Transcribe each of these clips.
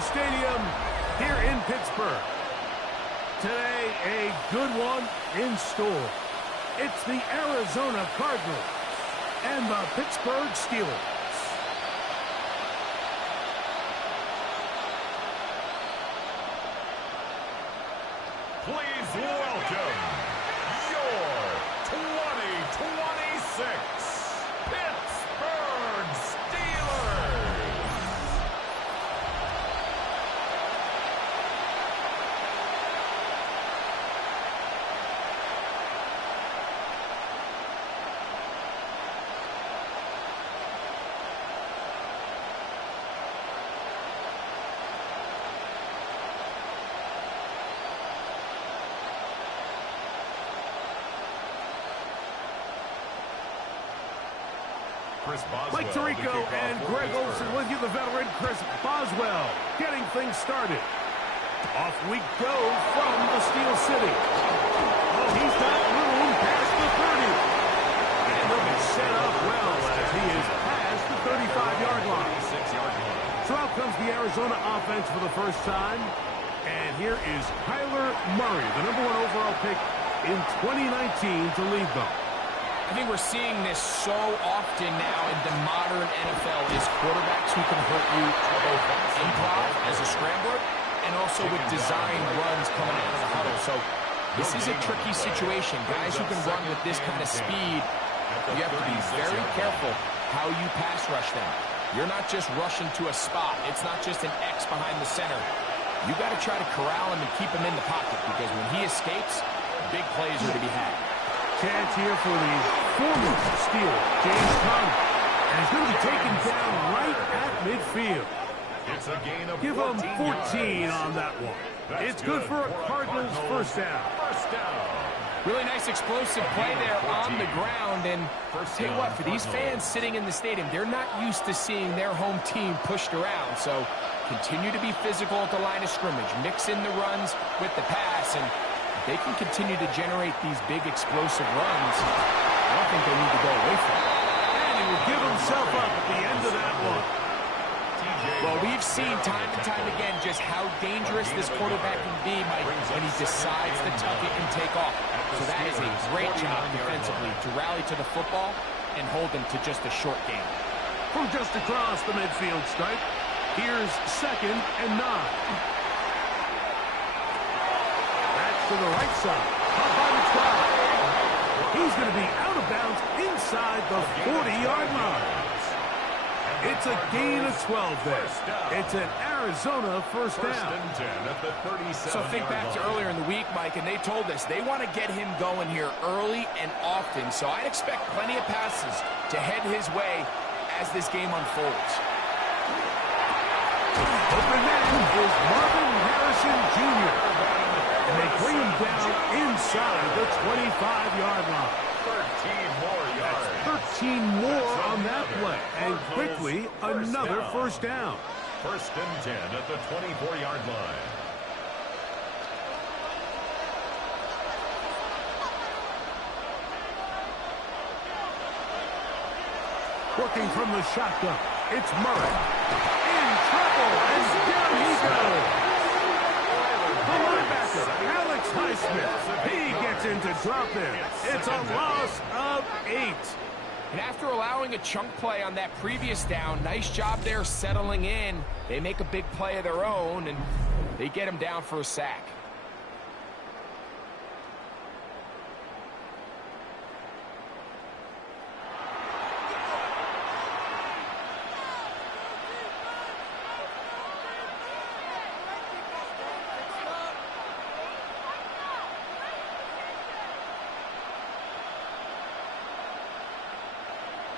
Cowboy Stadium here in Pittsburgh. Today, a good one in store. It's the Arizona Cardinals and the Pittsburgh Steelers. Please welcome your 2026 Pittsburgh Steelers. Mike Tirico and Greg Olsen with you, the veteran Chris Boswell, getting things started. Off we go from the Steel City. Oh, he's got room past the 30. And he'll be set up well as he is past the 35-yard line. So out comes the Arizona offense for the first time. And here is Kyler Murray, the #1 overall pick in 2019 to lead them. I think we're seeing this so often now in the modern NFL is quarterbacks who can hurt you both improv as a scrambler and also with design runs coming out of the huddle. So this is a tricky situation. Guys who can run with this kind of speed, you have to be very careful how you pass rush them. You're not just rushing to a spot. It's not just an X behind the center. You got to try to corral him and keep him in the pocket because when he escapes, big plays are to be had. Chance here for the former Steeler, James Conner. And he's going to be taken down right at midfield. It's a gain of Give him 14 on that one. It's good for a Cardinals first down. Really nice explosive play there on the ground. And I'll tell you what, for these fans sitting in the stadium, they're not used to seeing their home team pushed around. So continue to be physical at the line of scrimmage. Mix in the runs with the pass. And they can continue to generate these big explosive runs. I don't think they need to go away from it. And he will give himself up at the end of that one. Well, we've seen time and time again just how dangerous this quarterback can be, Mike, when he decides to tuck it and take off. So that is a great job defensively to rally to the football and hold them to just a short game. From just across the midfield stripe, here's 2nd and 9. To the right side, up by the 12. He's going to be out of bounds inside the 40-yard line. It's a gain of 12 there. It's an Arizona first down. So think back to earlier in the week, Mike, and they told us they want to get him going here early and often. So I'd expect plenty of passes to head his way as this game unfolds. Open man is Marvin Harrison Jr. And they bring him down inside the 25-yard line. 13 more yards. 13 more on that play. And quickly, another first down. 1st and 10 at the 24-yard line. Working from the shotgun, it's Murray. In trouble, and down he goes. The linebacker, Alex Highsmith, he gets into drop in. It's a loss of 8. And after allowing a chunk play on that previous down, nice job there settling in. They make a big play of their own, and they get him down for a sack.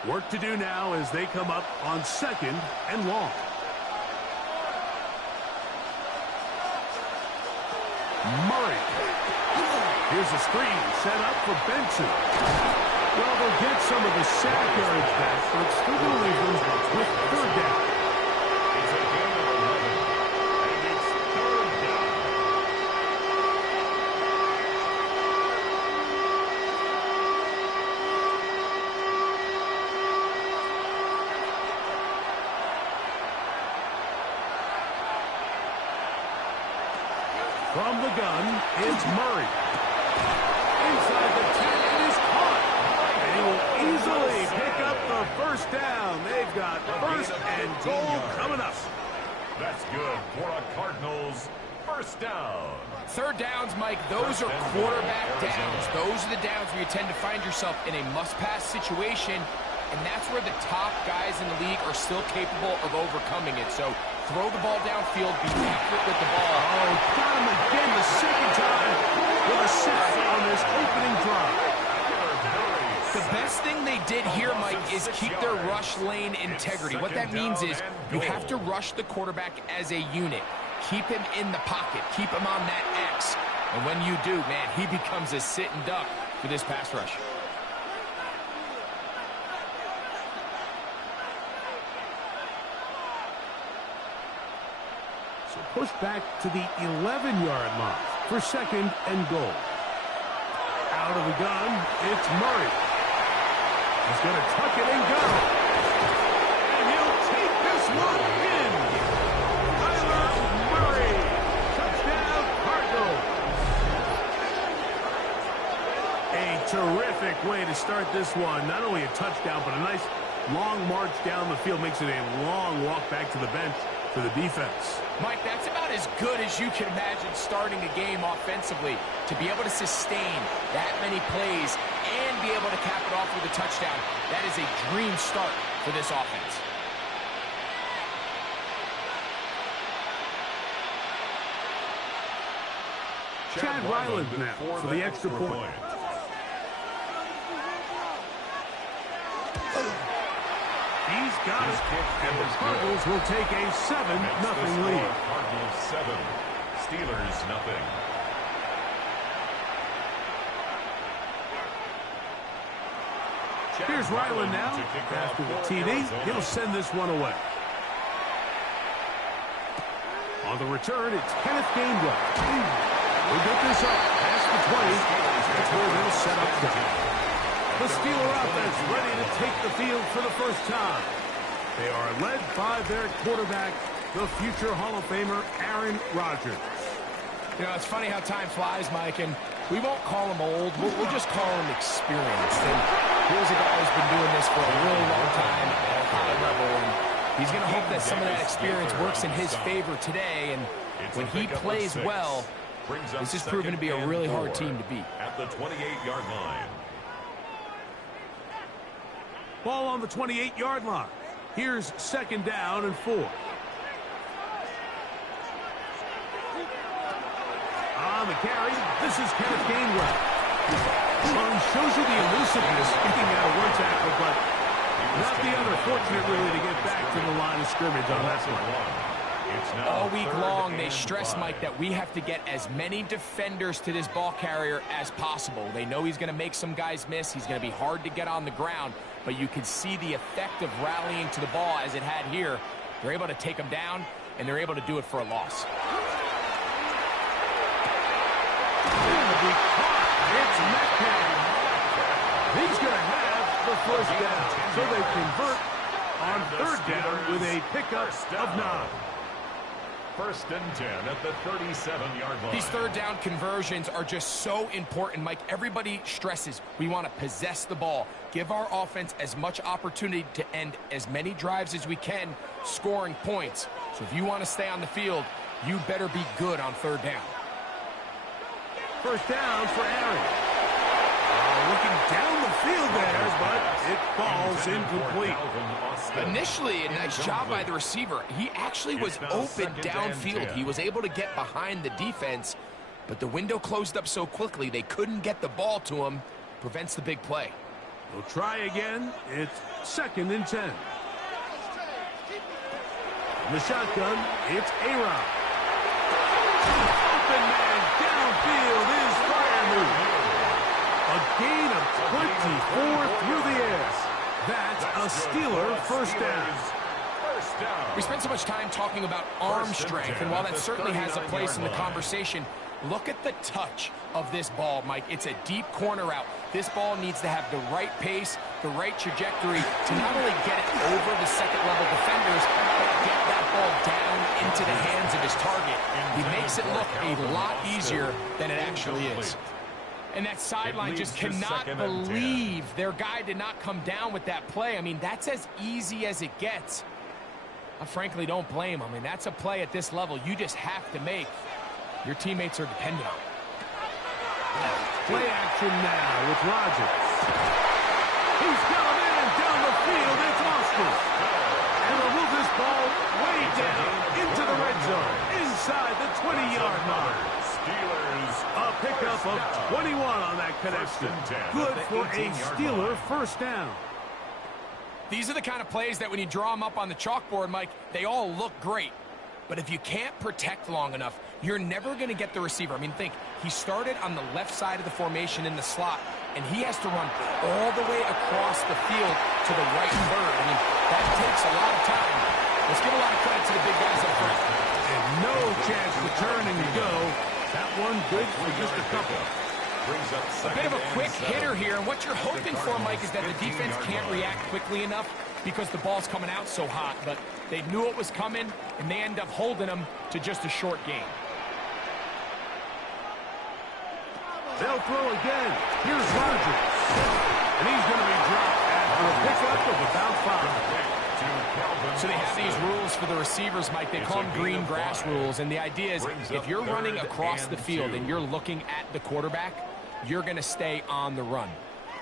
Work to do now as they come up on 2nd and long. Murray. Here's a screen set up for Benson. Well, they'll get some of the sack yards back, but still going to leave them with 3rd down. It's a gain of 11, and it's 3rd down. From the gun, it's Murray. Inside the 10, it is caught. And he will easily pick up the first down. They've got first and goal coming up. That's good for a Cardinals first down. Third downs, Mike, those are quarterback downs. Those are the downs where you tend to find yourself in a must-pass situation, and that's where the top guys in the league are still capable of overcoming it. So throw the ball downfield, be accurate with the ball. Oh, got him again the second time with a sack on this opening drive. The best thing they did here, Mike, is keep their rush lane integrity. What that means is you have to rush the quarterback as a unit. Keep him in the pocket. Keep him on that X. And when you do, man, he becomes a sitting duck for this pass rush. So push back to the 11-yard line for second and goal. Out of the gun, it's Murray. He's going to tuck it and go. And he'll take this one in. Murray, touchdown Cardinals. A terrific way to start this one. Not only a touchdown, but a nice long march down the field. Makes it a long walk back to the bench for the defense. Mike, that's about as good as you can imagine starting a game offensively. To be able to sustain that many plays and be able to cap it off with a touchdown, that is a dream start for this offense. Chad Ryland now for the extra point. He's got it, and the Cardinals will take a 7-0 lead. Cardinals 7, Steelers nothing. Here's Ryland now. After the TD, he'll send this one away. On the return, it's Kenneth Gainwell. We'll get this up past the 20. That's where they'll set up shop. The Steeler offense ready to take the field for the first time. They are led by their quarterback, the future Hall of Famer, Aaron Rodgers. You know, it's funny how time flies, Mike, and we won't call him old. We'll just call him experienced. And here's a guy who's been doing this for a really long time at a high level, and he's going to hope that some of that experience works in his favor today. And when he plays well, this is proven to be a really hard team to beat. At the 28-yard line. Ball on the 28-yard line. Here's second down and 4. On the carry, this is Kenneth Gainwell. Well, he shows you the elusiveness getting out of one tackle, but not the other. Fortunate, really, to get back to the line of scrimmage on that one. All week long, they stress, Mike, that we have to get as many defenders to this ball carrier as possible. They know he's going to make some guys miss. He's going to be hard to get on the ground, but you can see the effect of rallying to the ball as it had here. They're able to take him down, and they're able to do it for a loss. It's Metcalf. He's going to have the first down. So they convert on third down with a pickup of 9. First and 10 at the 37-yard line. These third down conversions are just so important, Mike. Everybody stresses we want to possess the ball, give our offense as much opportunity to end as many drives as we can, scoring points. So if you want to stay on the field, you better be good on third down. First down for Aaron. Looking down the field there, but it falls incomplete. Initially, a nice job by the receiver. He actually was open downfield. He was able to get behind the defense, but the window closed up so quickly they couldn't get the ball to him. Prevents the big play. We'll try again. It's second and 10. In the shotgun, it's A-Rod. Open man downfield is Freiermuth. A gain of 24 through the air. That's a Steeler first down. We spent so much time talking about arm strength, and while that certainly has a place in the conversation, Look at the touch of this ball, Mike. It's a deep corner route. This ball needs to have the right pace, the right trajectory to not only get it over the second-level defenders, but get that ball down into the hands of his target. He makes it look a lot easier than it actually is. And that sideline just cannot believe their guy did not come down with that play. I mean, that's as easy as it gets. I frankly don't blame him. I mean, that's a play at this level you just have to make. Your teammates are dependent on it. Play action now with Rodgers. He's got a man down the field. It's Austin. And will move this ball way down into the red zone, inside the 20-yard mark. Steelers. A pickup of 21 on that connection. Good for a Steeler first down. These are the kind of plays that when you draw them up on the chalkboard, Mike, they all look great. But if you can't protect long enough, you're never going to get the receiver. I mean, think, he started on the left side of the formation in the slot, and he has to run all the way across the field to the right third. I mean, that takes a lot of time. Let's give a lot of credit to the big guys up front. And no chance to turn and go. That one good for just a couple. A bit of a quick hitter here, and what you're hoping for, Mike, is that the defense can't react quickly enough because the ball's coming out so hot, but they knew it was coming, and they end up holding them to just a short game. They'll throw again. Here's Rodgers. And he's going to be dropped after a pickup of about 5. So they have these rules for the receivers, Mike. They call them green grass rules, and the idea is if you're running across the field and you're looking at the quarterback, you're going to stay on the run.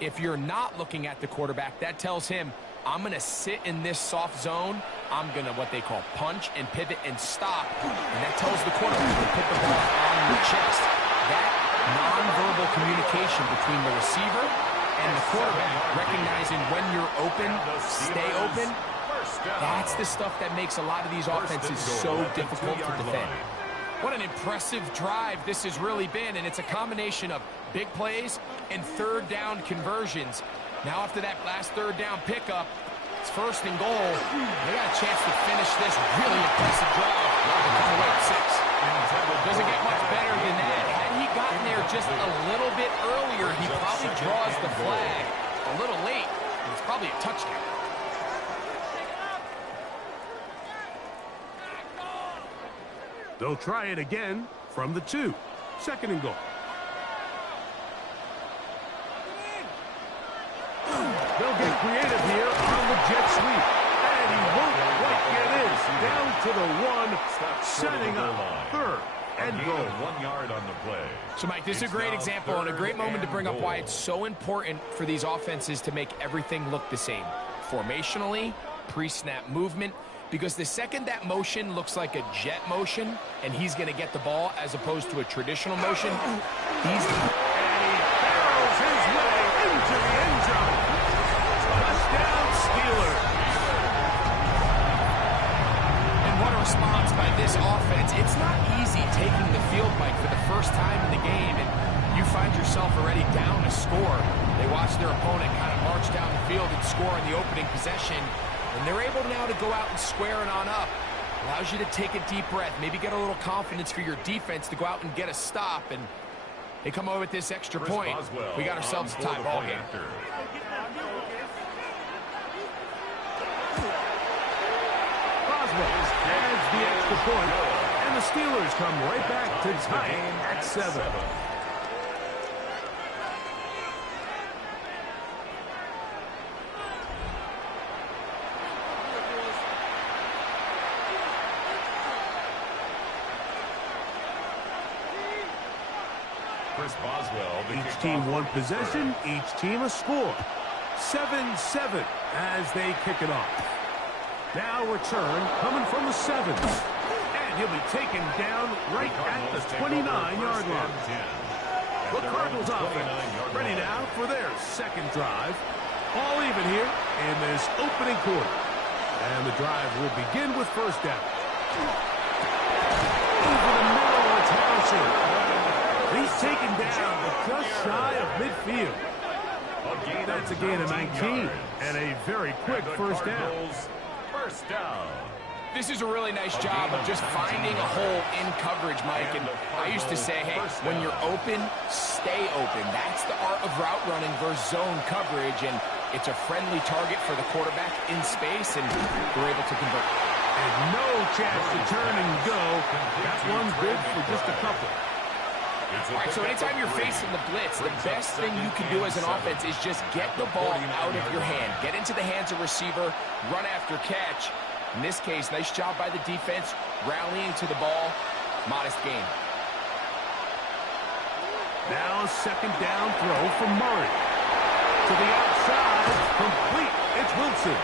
If you're not looking at the quarterback, that tells him, I'm going to sit in this soft zone. I'm going to, what they call, punch and pivot and stop. And that tells the quarterback to put the ball on the chest. That nonverbal communication between the receiver and the quarterback, recognizing when you're open, stay open, that's the stuff that makes a lot of these offenses so difficult to defend. What an impressive drive this has really been, and it's a combination of big plays and third down conversions. Now after that last third down pickup, it's first and goal. They got a chance to finish this really impressive drive and come away with 6. Doesn't get much better than that. Had he gotten there just a little bit earlier, he probably draws the flag a little late, and it's probably a touchdown. They'll try it again from the 2. Second and goal. They'll get creative here on the jet sweep. And he won't quite get in. Down to the 1, setting up third and goal. 1 yard on the play. So, Mike, this is a great example and a great moment to bring up why it's so important for these offenses to make everything look the same. Formationally, pre-snap movement, because the second that motion looks like a jet motion and he's going to get the ball as opposed to a traditional motion, he's... And he barrels his way into the end zone. Touchdown, Steelers. And what a response by this offense. It's not easy taking the field, Mike, for the first time in the game, and you find yourself already down a score. They watch their opponent kind of march down the field and score in the opening possession. And they're able now to go out and square it on up. Allows you to take a deep breath, maybe get a little confidence for your defense to go out and get a stop. And they come over with this extra point. We got ourselves a tie ball game. Boswell adds the extra point, and the Steelers come right back to tie at 7. Each team one possession, each team a score. 7-7 as they kick it off. Now return coming from the 7. And he'll be taken down right at the 29-yard line. The Cardinals offense ready now for their second drive. All even here in this opening quarter. And the drive will begin with first down. Over the middle, it's Harrison. He's taken down just shy of midfield. That's a gain of 19 and a very quick first down. First down. This is a really nice job of just finding a hole in coverage, Mike. And I used to say, hey, when you're open, stay open. That's the art of route running versus zone coverage. And it's a friendly target for the quarterback in space, and we're able to convert. And no chance to turn and go. That one's good for just a couple. All right, so anytime you're facing the blitz, the best thing you can do as an offense is just get the ball out of your hand. Get into the hands of receiver, run after catch. In this case, nice job by the defense, rallying to the ball. Modest gain. Now a second down throw from Murray. To the outside, complete. It's Wilson.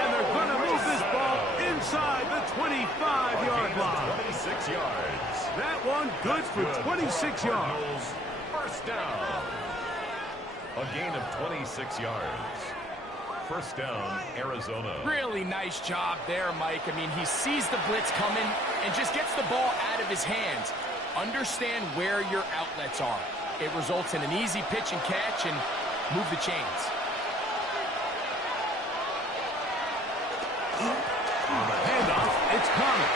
And they're going to move this ball inside the 25-yard line. 26 yards. That one good for 26 yards. First down. A gain of 26 yards. First down, Arizona. Really nice job there, Mike. I mean, he sees the blitz coming and just gets the ball out of his hands. Understand where your outlets are. It results in an easy pitch and catch and move the chains. On the handoff, it's Connor.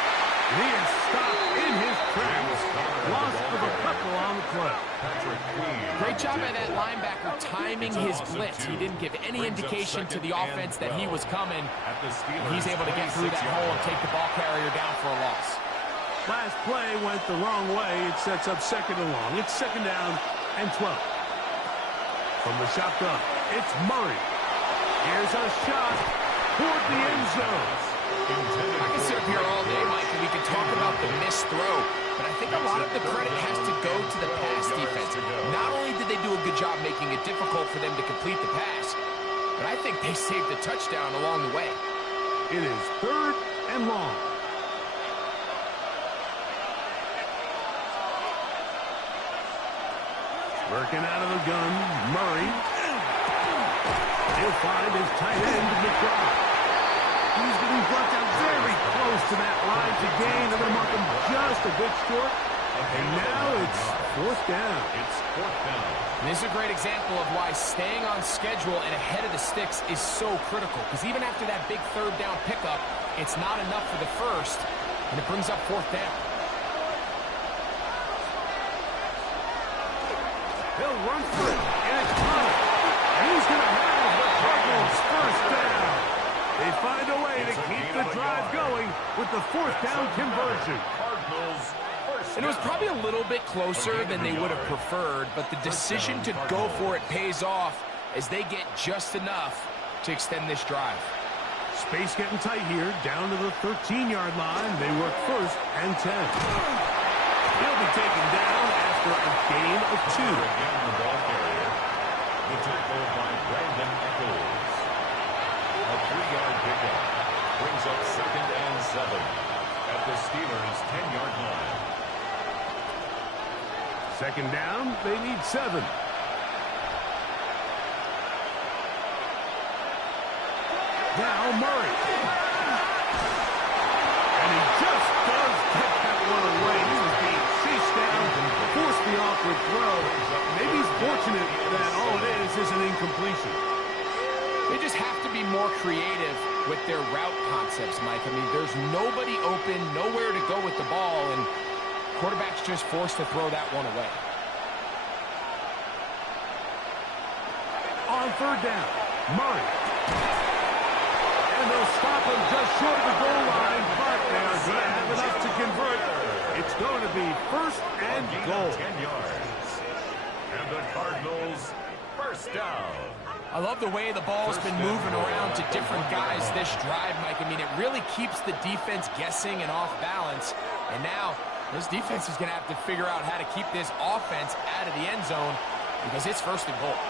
He is stopped in his tracks. Loss of a couple on the play. Great job by that linebacker timing his blitz. He didn't give any indication to the offense that he was coming. He's able to get through that hole and take the ball carrier down for a loss. Last play went the wrong way. It sets up second and long. It's second down and 12. From the shotgun, it's Murray. Here's a shot toward the end zone. I can sit up here all day, Mike, and we can talk about the missed throw, but I think a lot of the credit has to go to the pass defense. Not only did they do a good job making it difficult for them to complete the pass, but I think they saved the touchdown along the way. It is third and long. Working out of the gun, Murray. He'll find his tight end, McBride. He's getting brought down very close to that line to gain. They're going to mark him just a bit short. And now it's fourth down. It's fourth down. And this is a great example of why staying on schedule and ahead of the sticks is so critical. Because even after that big third down pickup, it's not enough for the first, and it brings up fourth down. He'll run for it, and it's Connor. And he's going to have the Cardinals first down. They find a way to keep the drive going with the fourth down conversion. Cardinals first. And it was probably a little bit closer than they would have preferred, but the decision to go for it pays off as they get just enough to extend this drive. Space getting tight here, down to the 13-yard line. They work first and 10. He'll be taken down after a gain of 2. Again, the ball carrier. The tackle by Brandon Echols. A 3-yard pickup brings up second and 7 at the Steelers' 10-yard line. Second down, they need 7. Now Murray. And he just does get that one away. He was being chased down and forced the awkward throw. Maybe he's fortunate that all it is an incompletion. They just have to be more creative with their route concepts, Mike. I mean, there's nobody open, nowhere to go with the ball, and quarterback's just forced to throw that one away. On third down, Murray. And they'll stop him just short of the goal line, but they're going to have enough to convert. It's going to be first and goal. 10 yards. And the Cardinals first down. I love the way the ball's been moving around to different guys this drive, Mike. I mean, it really keeps the defense guessing and off balance. And now, this defense is going to have to figure out how to keep this offense out of the end zone because it's first and goal.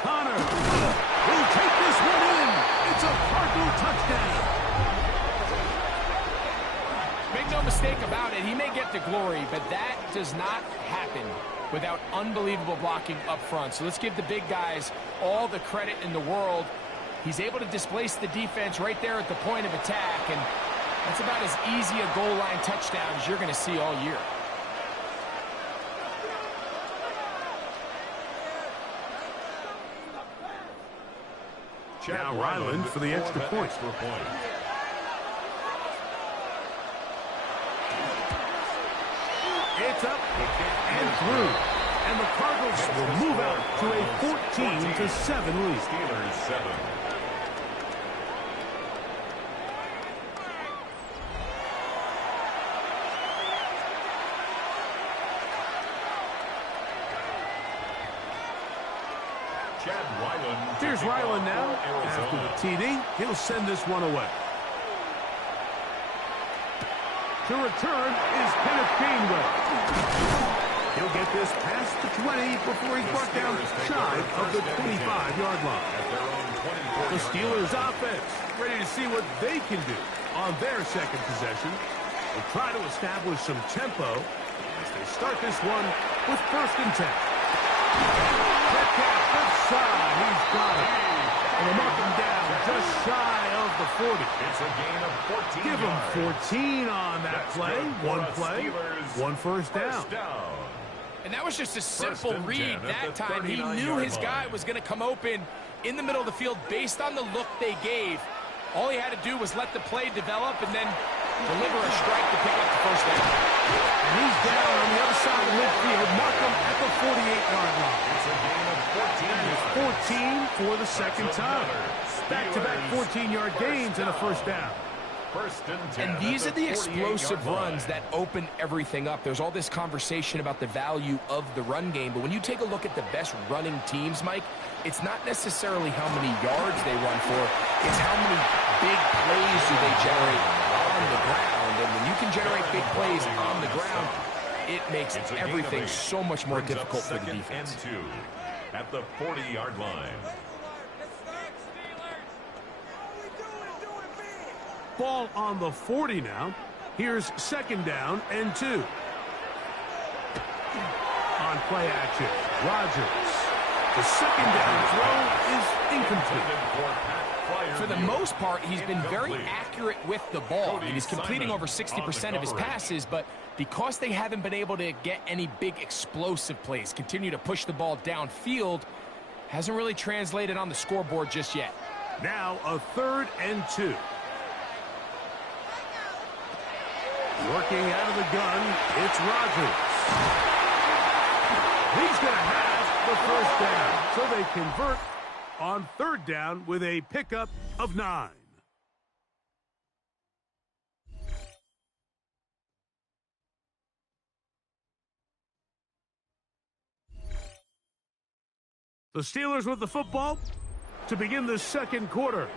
Connor will take this one in. It's a Cardinal touchdown. Make no mistake about it, he may get the glory, but that does not happen without unbelievable blocking up front. So let's give the big guys all the credit in the world. He's able to displace the defense right there at the point of attack, and that's about as easy a goal line touchdown as you're going to see all year. Now Ryland for the extra point. It's up and through. And the Cardinals will move out to a 14-7 lead. Steelers 7. Here's Ryland now. After the TD, he'll send this one away. To return is Kenneth Gainwell. He'll get this past the 20 before he's brought down shy of the 25-yard line. The Steelers offense ready to see what they can do on their second possession. They'll try to establish some tempo as they start this one with 1st and 10. Left side, he's got it. And they'll mark him down just shy of the 40. It's a gain of 14 Give him 14 on that play. One play, one first down. And that was just a simple read that time. He knew his guy was going to come open in the middle of the field based on the look they gave. All he had to do was let the play develop and then deliver a strike to pick up the first down. And he's down on the other side of midfield. Mark him at the 48-yard line. It's a gain of 14 for the second time. Back-to-back 14-yard gains and a first down. And these are the explosive runs that open everything up. There's all this conversation about the value of the run game, but when you take a look at the best running teams, Mike, it's not necessarily how many yards they run for, it's how many big plays do they generate on the ground. And when you can generate big plays on the ground, it makes everything so much more difficult for the defense. At the 40-yard line. Ball on the 40 now. Here's 2nd down and 2. On play action, Rodgers. The 2nd down throw is incomplete. For the most part, he's been very accurate with the ball. He's completing over 60% of his passes, but because they haven't been able to get any big explosive plays, continue to push the ball downfield, hasn't really translated on the scoreboard just yet. Now a 3rd and 2. Working out of the gun, it's Rodgers. He's going to have the first down. So they convert on 3rd down with a pickup of 9. The Steelers with the football to begin the second quarter.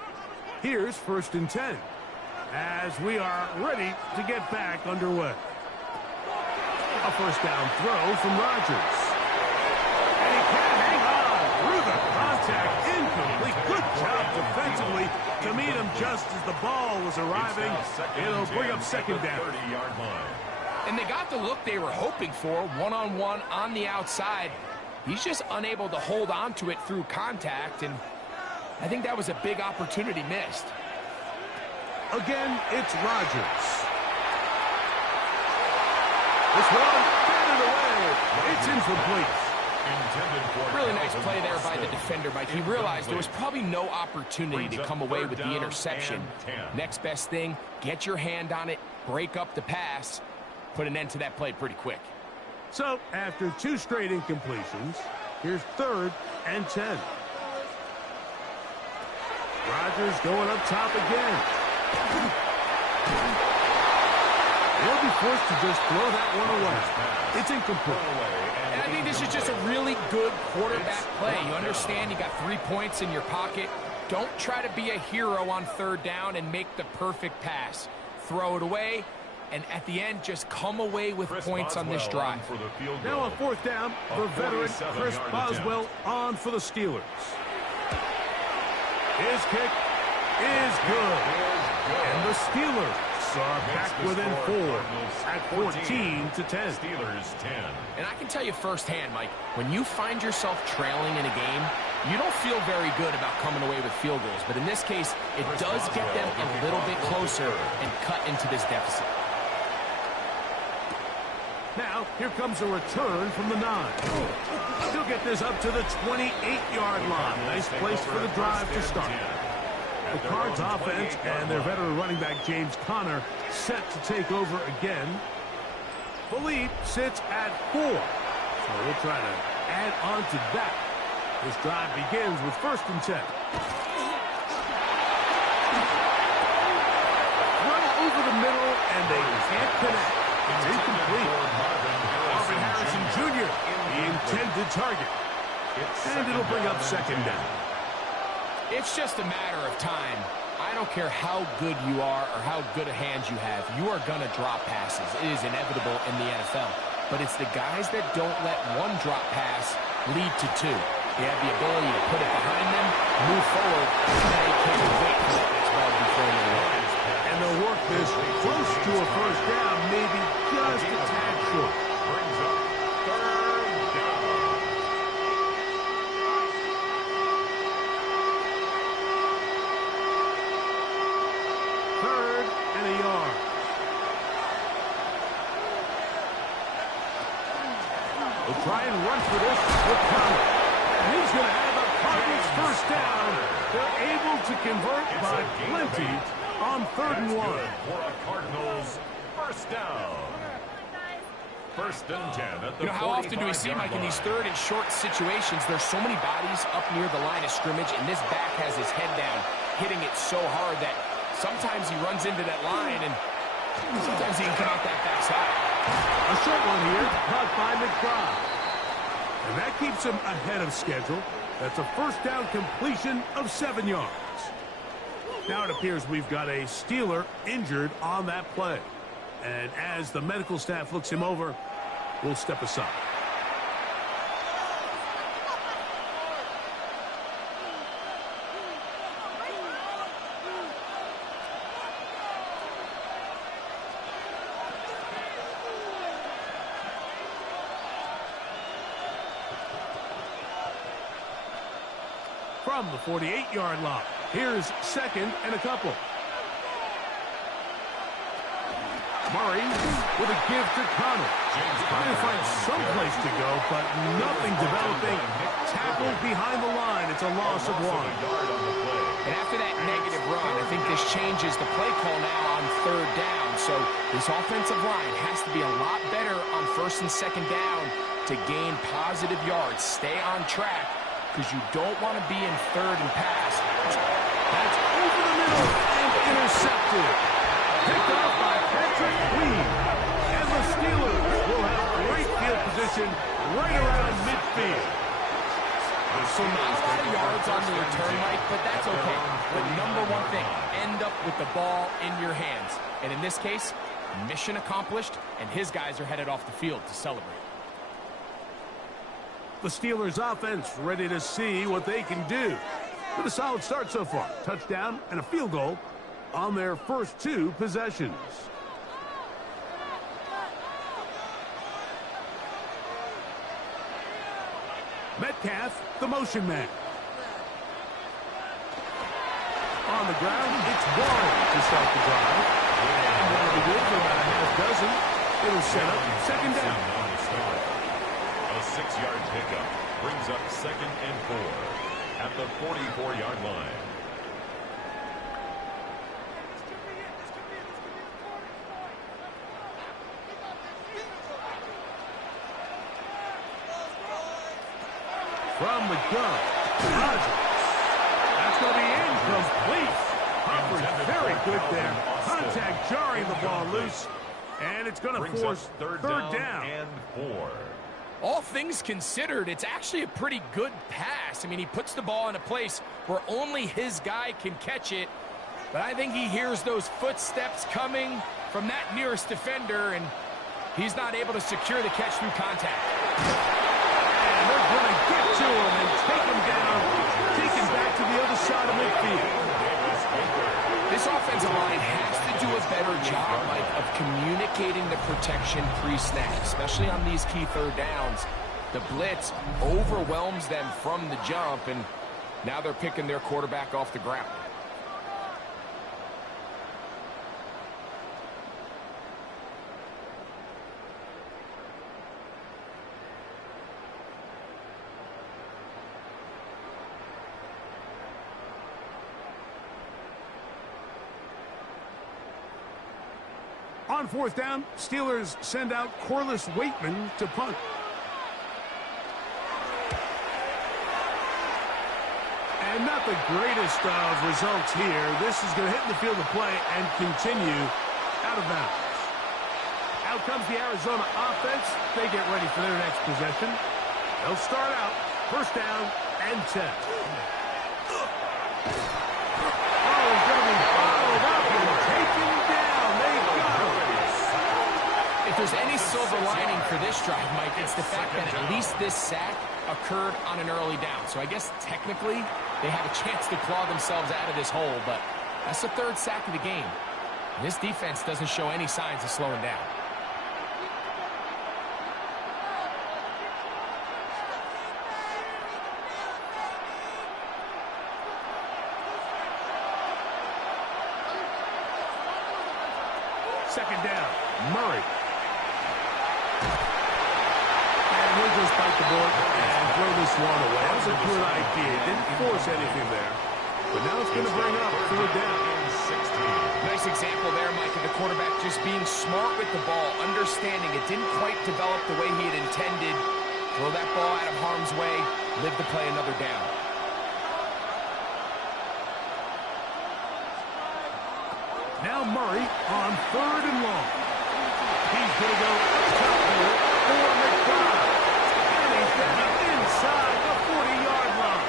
Here's 1st and 10. As we are ready to get back underway. A first down throw from Rodgers. And he can't hang on through the contact. Incomplete. Good job defensively to meet him just as the ball was arriving. It'll bring up 2nd down. 30-yard line. And they got the look they were hoping for, one-on-one on the outside. He's just unable to hold on to it through contact, and I think that was a big opportunity missed. Again, it's Rodgers. This one, batted away. It's incomplete. Really nice play there by the defender, Mike. He realized there was probably no opportunity to come away with the interception. Next best thing, get your hand on it, break up the pass, put an end to that play pretty quick. So, after 2 straight incompletions, here's 3rd and 10. Rodgers going up top again. They'll be forced to just throw that one away. It's incomplete. And I think this is just a really good quarterback play. You understand you got 3 points in your pocket. Don't try to be a hero on 3rd down and make the perfect pass. Throw it away, and at the end, just come away with points on this drive. Now on 4th down, the veteran Chris Boswell on for the Steelers. His kick is good. And the Steelers are back within 4 at 14-10. Steelers 10. And I can tell you firsthand, Mike, when you find yourself trailing in a game, you don't feel very good about coming away with field goals. But in this case, it does get them a little bit closer and cut into this deficit. Now, here comes a return from the 9. He'll get this up to the 28-yard line. Nice place for the drive to start. The Cards offense and their veteran running back James Conner set to take over again. Philippe sits at 4. So we'll try to add on to that. This drive begins with 1st and 10. Run over the middle, and they can't connect. It's incomplete. Marvin Harrison Jr., the intended target. And it'll bring up 2nd down. It's just a matter of time. I don't care how good you are or how good a hand you have. You are going to drop passes. It is inevitable in the NFL. But it's the guys that don't let one drop pass lead to 2. They have the ability to put it behind them, move forward, and they can't wait for that next ball to be thrown away. And they'll work this close to a 1st down, maybe just a tad short. Brings up 3rd down. 3rd and a yard. They'll try and run for this with Conner. And he's going to have a Cardinals 1st down. They're able to convert by plenty on 3rd and 1. For a Cardinals 1st down. 1st and 10 at the You know, how often do we see, Mike, in these 3rd and short situations, there's so many bodies up near the line of scrimmage, and this back has his head down, hitting it so hard that sometimes he runs into that line, and sometimes he can come out that backside. A short one here, caught by McBride. And that keeps him ahead of schedule. That's a 1st down completion of 7 yards. Now it appears we've got a Steeler injured on that play. And as the medical staff looks him over, we'll step aside. From the 48-yard line, here's 2nd and a couple. Murray with a give to Conner. Trying to find some place to go, but nothing developing. Tackled behind the line. It's a loss of 1. And after that negative run, I think this changes the play call now on 3rd down. So this offensive line has to be a lot better on 1st and 2nd down to gain positive yards. Stay on track, because you don't want to be in 3rd and pass. That's over the middle and intercepted. Picked off by Patrick Reed. And the Steelers will have great field position right around midfield. So not a lot of yards on the return, Mike, but that's okay. The number one thing, end up with the ball in your hands. And in this case, mission accomplished, and his guys are headed off the field to celebrate. The Steelers offense ready to see what they can do. With a solid start so far. Touchdown and a field goal on their first 2 possessions. Metcalf, the motion man. On the ground, it's Warren to start the drive. And that'll be good for about a half dozen. It'll set up 2nd down. A 6-yard pickup brings up 2nd and 4 at the 44-yard line. From the gun, Rodgers. That's going to be incomplete. Humphries very good there. Contact jarring the ball loose. And it's going to force 3rd down. And 4. All things considered, it's actually a pretty good pass. I mean, he puts the ball in a place where only his guy can catch it. But I think he hears those footsteps coming from that nearest defender, and he's not able to secure the catch through contact. And they're going to get to him and take him down, take him back to the other side of midfield. This offensive line has to do a better job, Mike, of communicating the protection pre-snap, especially on these key 3rd downs. The blitz overwhelms them from the jump, and now they're picking their quarterback off the ground. On fourth down, Steelers send out Corliss Waitman to punt. And not the greatest of results here. This is going to hit in the field of play and continue out of bounds. Out comes the Arizona offense. They get ready for their next possession. They'll start out first down and 10. Oh, he's going to be followed up and taken down. They got him. If there's any silver lining for this drive, Mike, it's the fact that at least this sack occurred on an early down. So I guess technically they have a chance to claw themselves out of this hole, but that's the third sack of the game. And this defense doesn't show any signs of slowing down. Second down, Murray. And he'll just bite the board and throw this one away. That was a good idea. Didn't force anything there. But now it's going to bring up third down. Nice example there, Mike, of the quarterback just being smart with the ball, understanding it didn't quite develop the way he had intended. Throw that ball out of harm's way, live to play another down. Now Murray on third and long. He's going to go top here for McBride. And he's down inside the 40-yard line.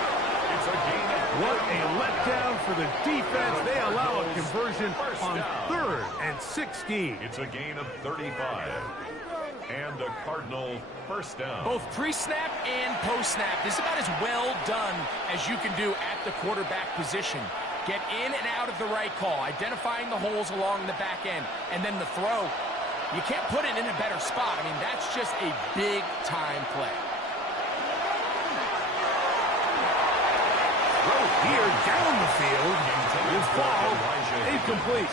It's a gain of what a letdown for the defense. They allow a conversion on third and 16. It's a gain of 35. And a Cardinal first down. Both pre-snap and post-snap. This is about as well done as you can do at the quarterback position. Get in and out of the right call, identifying the holes along the back end, and then the throw. You can't put it in a better spot. I mean, that's just a big-time play. Throw here down the field. Will fall incomplete.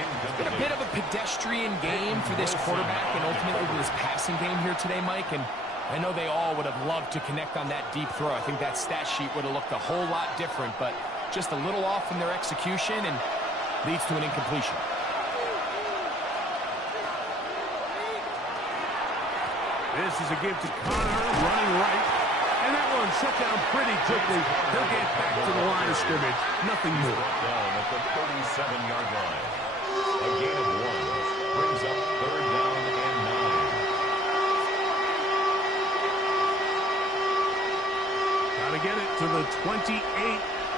It's been a bit of a pedestrian game for this quarterback and ultimately this passing game here today, Mike. And I know they all would have loved to connect on that deep throw. I think that stat sheet would have looked a whole lot different, but just a little off in their execution and leads to an incompletion. This is a give to Connor, running right. And that one shut down pretty quickly. He'll get back to the line of scrimmage. Nothing more. Down at the 37-yard line. A gain of 1 brings up third down and 9. Got to get it to the 28.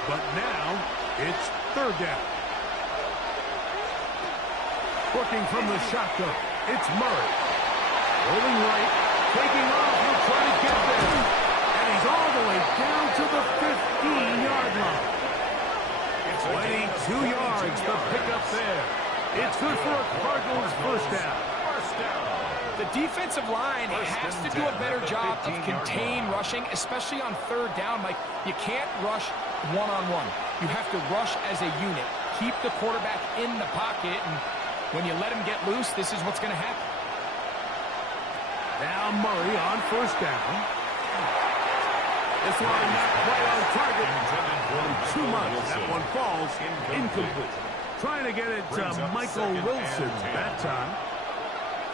But now, it's third down. Working from the shotgun, it's Murray. Rolling right, taking off, he'll try to get there. And he's all the way down to the 15-yard line. 22 yards, the pickup there. It's good for a Cardinals first down. The defensive line has to do a better job of contain rushing, especially on third down. Like, you can't rush one-on-one. You have to rush as a unit. Keep the quarterback in the pocket, and when you let him get loose, this is what's going to happen. Now Murray on first down. This one not quite on target. Too much. That one falls incomplete. Trying to get it to Michael Wilson that time.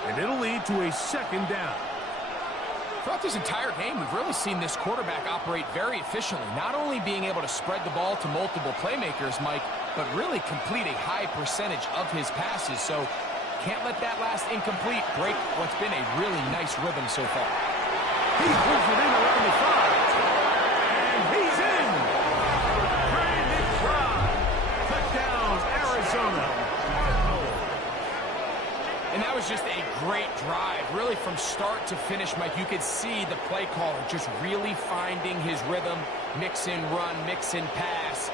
And it'll lead to a second down. Throughout this entire game, we've really seen this quarterback operate very efficiently, not only being able to spread the ball to multiple playmakers, Mike, but really complete a high percentage of his passes. So can't let that last incomplete break what's been a really nice rhythm so far. He pulls it in around the 5. And he's in. Brandon Fry. Touchdown, Arizona. And that was just a great drive, really from start to finish, Mike. You could see the play caller just really finding his rhythm, mix in run, mix in pass.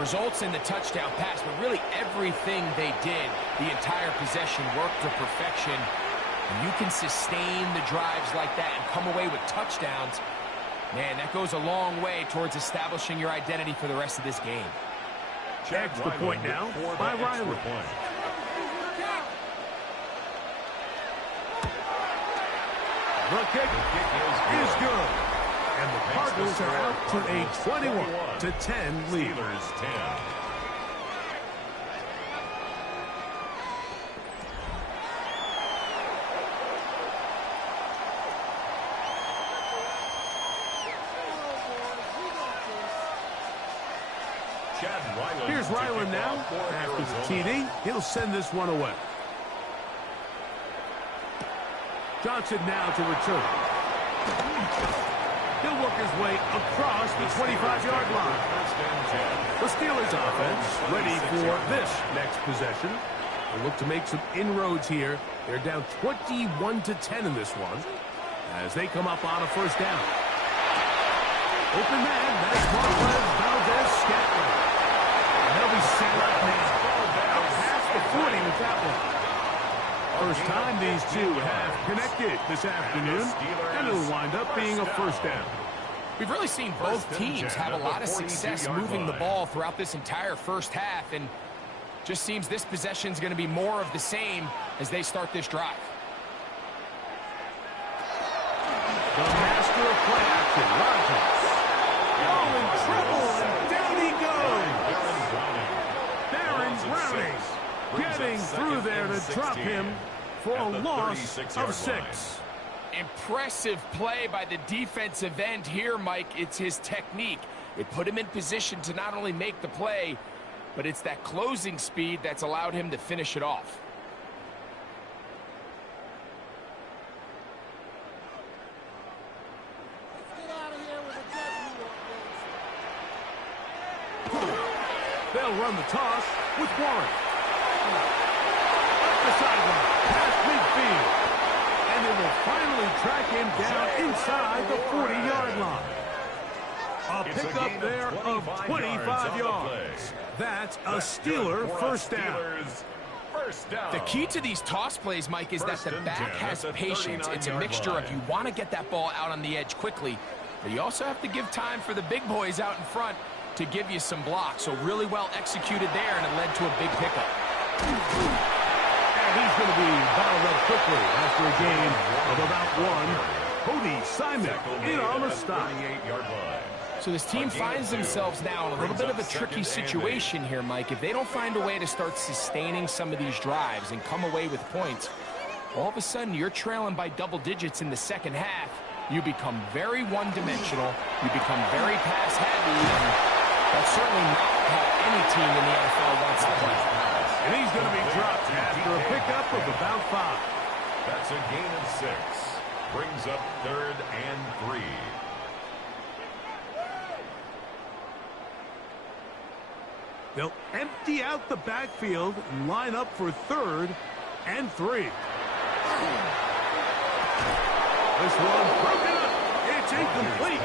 Results in the touchdown pass, but really everything they did, the entire possession worked to perfection. And you can sustain the drives like that and come away with touchdowns. Man, that goes a long way towards establishing your identity for the rest of this game. Extra point now by Riley. The kick is good. And the Cardinals are out to a 21-10 lead. Steelers 10. Here's Ryland now. After the TD, he'll send this one away. Johnson now to return. He'll work his way across the 25-yard line. The Steelers offense ready for this next possession. They'll look to make some inroads here. They're down 21-10 in this one as they come up on a first down. Open man, that's Marquez Valdez-Scantling. And they'll be set up now. Out past the 40 with that one. First time these two have connected this afternoon, and it'll wind up being a first down. We've really seen both teams have a lot of success moving the ball throughout this entire first half, and just seems this possession is going to be more of the same as they start this drive. The master of play action, Rodgers. Oh, in trouble, and down he goes. Baron Browning getting through there to drop him for a loss of 6. Impressive play by the defensive end here, Mike. It's his technique. It put him in position to not only make the play, but it's that closing speed that's allowed him to finish it off. They'll run the toss with Warren. Up the sideline, past midfield. And they will finally track him down inside the 40-yard line. A pickup there of 25 yards. That's a Steeler first down. The key to these toss plays, Mike, is that the back has patience. It's a mixture of you want to get that ball out on the edge quickly, but you also have to give time for the big boys out in front to give you some blocks. So really well executed there, and it led to a big pickup. And he's going to be bottled up quickly after a gain of about 1. Cody Simon in on the stop. So this team finds themselves now in a little bit of a tricky situation here, Mike. If they don't find a way to start sustaining some of these drives and come away with points, all of a sudden you're trailing by double digits in the second half. You become very one-dimensional. You become very pass-heavy, and that's certainly not how any team in the NFL wants to play. And he's going to be dropped after a pickup of about 5. That's a gain of 6. Brings up 3rd and 3. They'll empty out the backfield and line up for 3rd and 3. This one broken up. It's incomplete.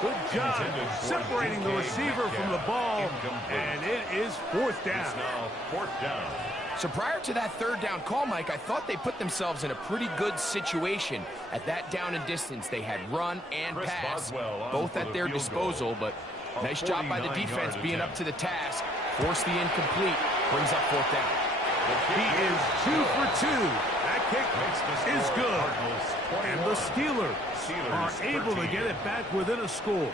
Good job separating the receiver from the ball, and it is 4th down. So prior to that 3rd down call, Mike, I thought they put themselves in a pretty good situation at that down and distance. They had run and pass, both at their disposal, but nice job by the defense being up to the task. Force the incomplete, brings up 4th down. He is 2 for 2. That kick is good. And the Steelers are able to get it back within a score.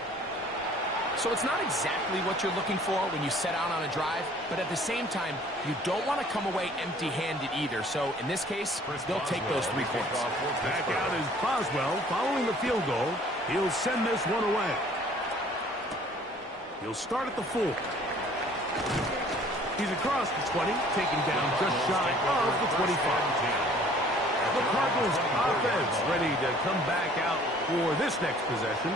So it's not exactly what you're looking for when you set out on a drive, but at the same time, you don't want to come away empty-handed either. So in this case, they'll take those 3 points. Back out is Boswell following the field goal. He'll send this one away. He'll start at the 4. He's across the 20, taken down just shy of the 25. The Cardinals offense ready to come back out for this next possession.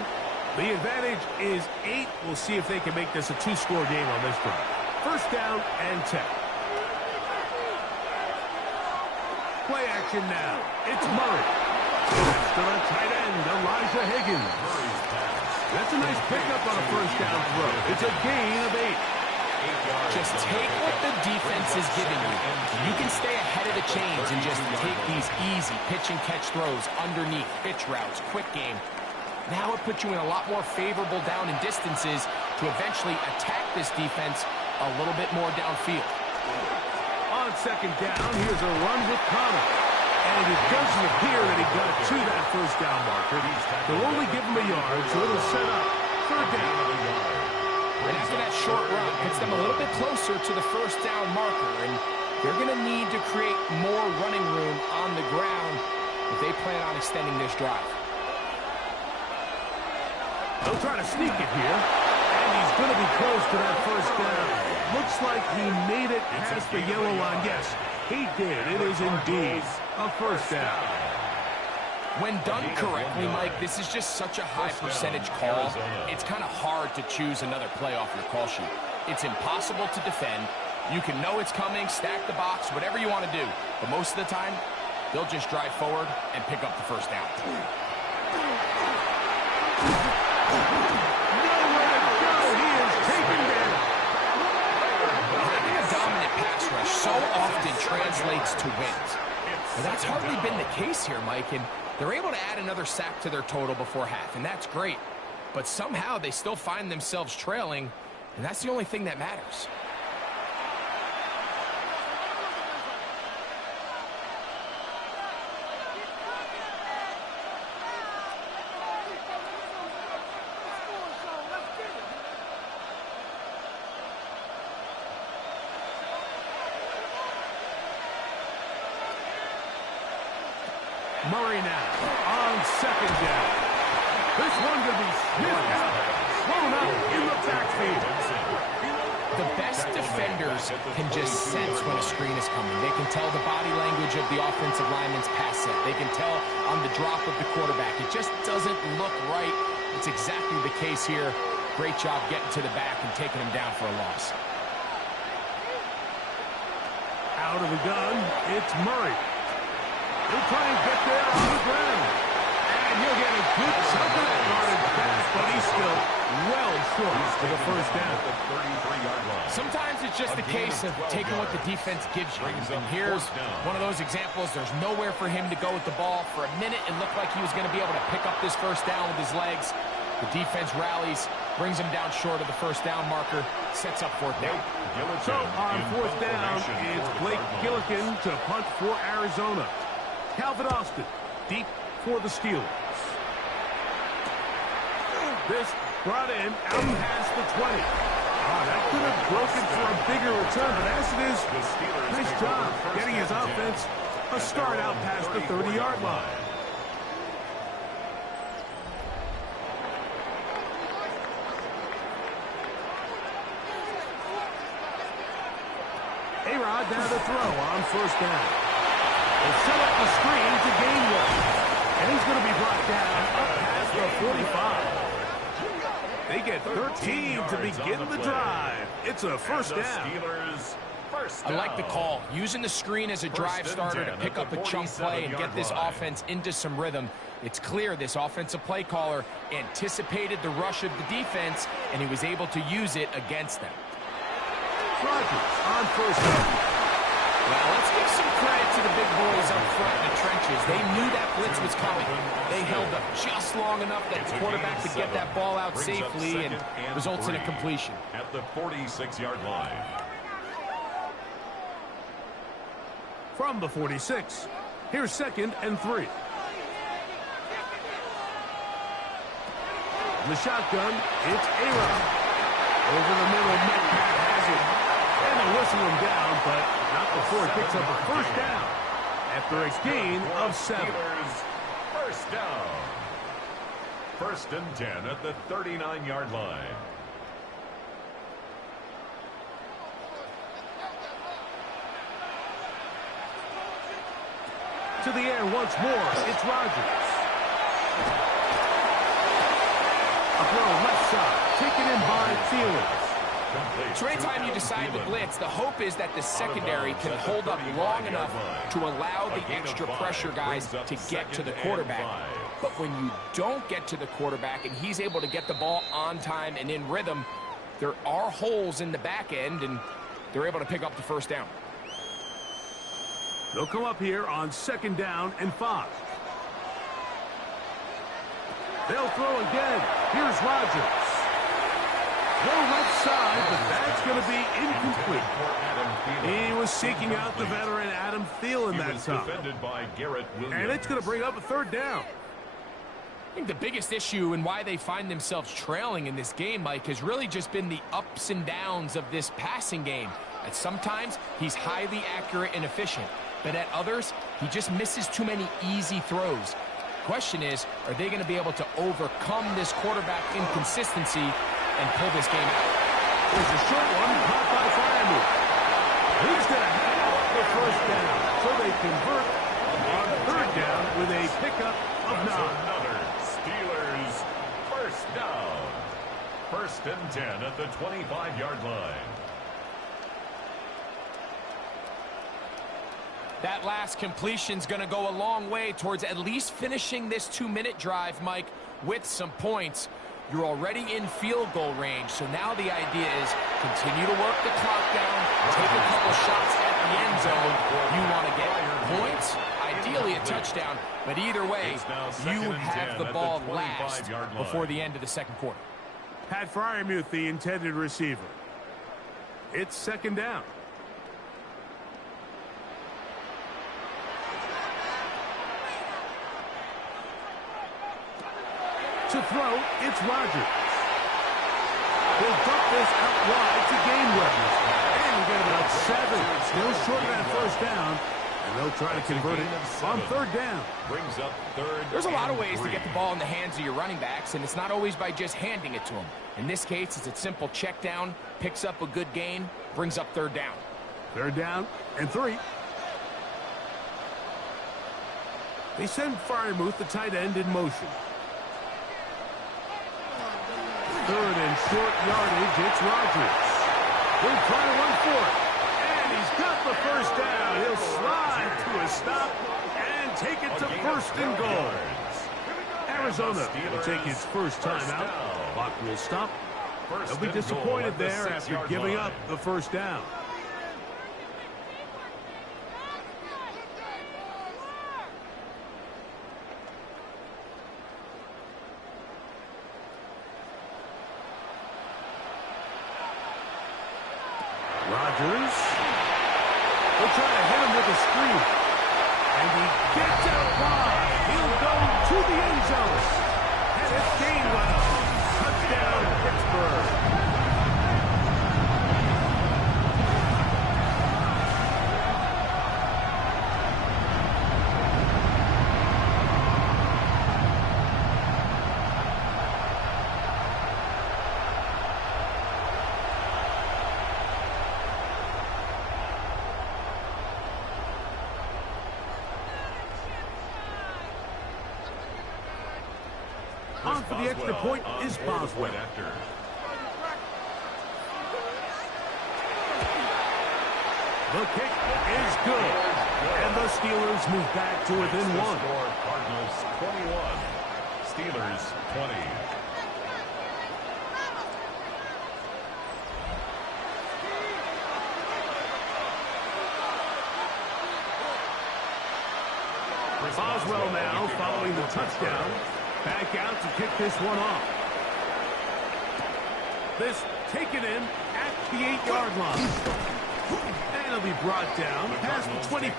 The advantage is 8. We'll see if they can make this a 2-score game on this drive. First down and 10. Play action now. It's Murray. To the tight end, Elijah Higgins. That's a nice pickup on a first down throw. It's a gain of 8. Just take what the defense is giving you. You can stay ahead of the chains and just take these easy pitch and catch throws underneath, pitch routes, quick game. Now it puts you in a lot more favorable down and distances to eventually attack this defense a little bit more downfield. On second down, here's a run with Connor. And it doesn't appear that he got to that first down marker. They'll only give him a yard, so it'll set up 3rd down. And after that short run, puts them a little bit closer to the first down marker. And they're going to need to create more running room on the ground if they plan on extending this drive. They'll try to sneak it here. And And he's going to be close to that first down. Looks like he made it past the yellow line. Yes, he did. It is indeed a first down. When done correctly, Mike, this is just such a high percentage call. It's kind of hard to choose another play off your call sheet. It's impossible to defend. You can know it's coming, stack the box, whatever you want to do. But most of the time, they'll just drive forward and pick up the first down. Nowhere to go. He is taken down. Having a dominant pass rush so often translates to wins. But that's hardly been the case here, Mike, and they're able to add another sack to their total before half, and that's great. But somehow they still find themselves trailing, and that's the only thing that matters. Murray now on second down. This one going to be sniffed out, thrown out in the backfield. The best defenders can just sense when a screen is coming. They can tell the body language of the offensive lineman's pass set. They can tell on the drop of the quarterback. It just doesn't look right. It's exactly the case here. Great job getting to the back and taking him down for a loss. Out of the gun, it's Murray. He'll try and get there on the ground. And he'll get a good chunk of that yardage pass, but he's still well short for the first down. Sometimes it's just a case of taking what the defense gives you. And here's one of those examples. There's nowhere for him to go with the ball. For a minute, it looked like he was going to be able to pick up this first down with his legs. The defense rallies, brings him down short of the first down marker, sets up fourth down. So on fourth down, it's Blake Gillikin to punt for Arizona. Calvin Austin, deep for the Steelers. This brought in out past the 20. That could have broken for a bigger return, but as it is, nice job getting his offense a start out past the 30-yard line. A-Rod down to throw on first down. They set up the screen to gain one. And he's going to be brought down up past the 45. They get 13 to begin the drive. It's a first down. I like the call. Using the screen as a drive starter to pick up a chunk play and get this offense into some rhythm. It's clear this offensive play caller anticipated the rush of the defense, and he was able to use it against them. Rodgers on first down. Well, let's give some credit to the big boys up front in the trenches. They knew that blitz was coming. They held up just long enough that the quarterback could get that ball out safely and results in a completion. At the 46-yard line. From the 46, here's second and 3. The shotgun, it's A-Rod. Over the middle, Metcalf has it. And they whistle him down, but not before he picks up a first down after a gain of 7. First down. First and 10 at the 39-yard line. To the air once more, it's Rodgers. A throw left side, taken in by Thielen. So anytime you decide to blitz, the hope is that the secondary can hold up long enough to allow the extra pressure guys to get to the quarterback. But when you don't get to the quarterback and he's able to get the ball on time and in rhythm, there are holes in the back end, and they're able to pick up the first down. They'll come up here on second down and 5. They'll throw again. Here's Rodgers. Throw left side, but that's going to be incomplete. He was seeking out the veteran Adam Thielen that time. And it's going to bring up a third down. I think the biggest issue and why they find themselves trailing in this game, Mike, has really just been the ups and downs of this passing game. At sometimes, he's highly accurate and efficient, but at others, he just misses too many easy throws. Question is, are they going to be able to overcome this quarterback inconsistency and pull this game out. There's a short one caught by Fryermuth. He's going to have the first down. So they convert on third down with a pickup of 9. Another Steelers first down. 1st and 10 at the 25-yard line. That last completion's going to go a long way towards at least finishing this 2-minute drive, Mike, with some points. You're already in field goal range, so now the idea is continue to work the clock down, take a couple shots at the end zone. You want to get points, ideally a touchdown, but either way, you have the ball last before the end of the second quarter. Pat Fryermuth, the intended receiver. It's 2nd down. To throw, it's Rodgers. He'll dump this out wide to gain Rodgers. And we get about 7. Still short of that first down. And they'll try to convert it on 3rd down. Brings up 3rd. There's a lot of ways to get the ball in the hands of your running backs, and it's not always by just handing it to them. In this case, it's a simple check down, picks up a good gain, brings up 3rd down. 3rd down and 3. They send Fryermuth, the tight end, in motion. 3rd and short yardage, it's Rodgers. He'll try to run for it. And he's got the first down. He'll slide to a stop and take it to 1st and goal. Arizona will take his first time out. Clock will stop. They'll be disappointed there after giving up the first down. Rodgers will try to hit him with a screen. And he gets out wide. He'll go to the end zone. And it's Gainwell. Touchdown, Pittsburgh. On for the extra point is Boswell. The kick is good. And the Steelers move back to within 1. Cardinals 21. Steelers 20. Boswell now following the touchdown. Back out to kick this one off. This taken in at the 8-yard line. And it'll be brought down past the 25.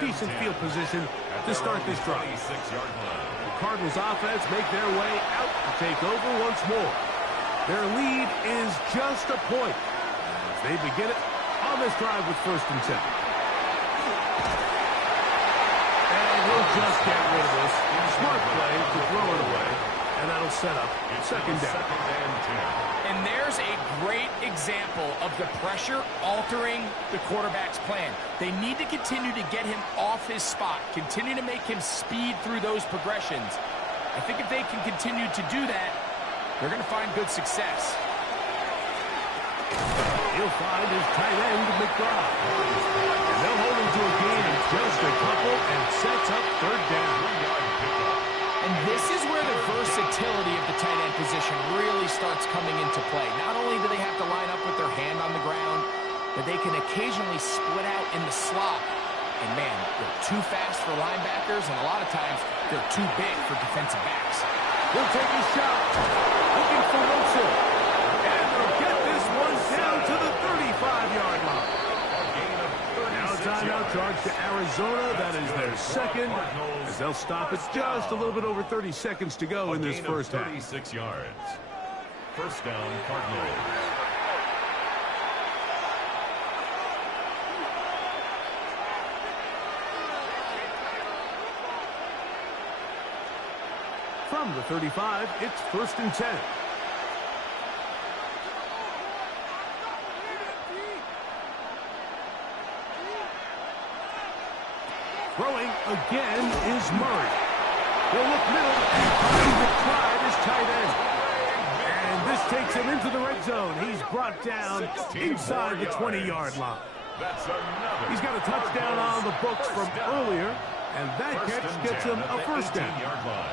Decent field position to start this drive. The Cardinals offense make their way out to take over once more. Their lead is just a point as they begin it on this drive with 1st and 10. He'll just get rid of this. Smart play to throw it away. And that'll set up 2nd down. And there's a great example of the pressure altering the quarterback's plan. They need to continue to get him off his spot, continue to make him speed through those progressions. I think if they can continue to do that, they're going to find good success. He'll find his tight end, McBride. And they'll hold him to a gain of just a couple and sets up 3rd down. And this is where the versatility of the tight end position really starts coming into play. Not only do they have to line up with their hand on the ground, but they can occasionally split out in the slot. And man, they're too fast for linebackers, and a lot of times they're too big for defensive backs. He'll take his shot. Looking for Wilson. And they'll get this one down to the 35-yard line. Now a timeout charge to Arizona. That is their 2nd, as they'll stop it just a little bit over 30 seconds to go in this first half. 36 yards. 1st down, Cardinals. From the 35, it's 1st and 10. Throwing again is Murray. He'll look middle and finds the Clyde is tight end. And this takes him into the red zone. He's brought down inside the 20-yard line. He's got a touchdown on the books from earlier, and that catch gets him a first down.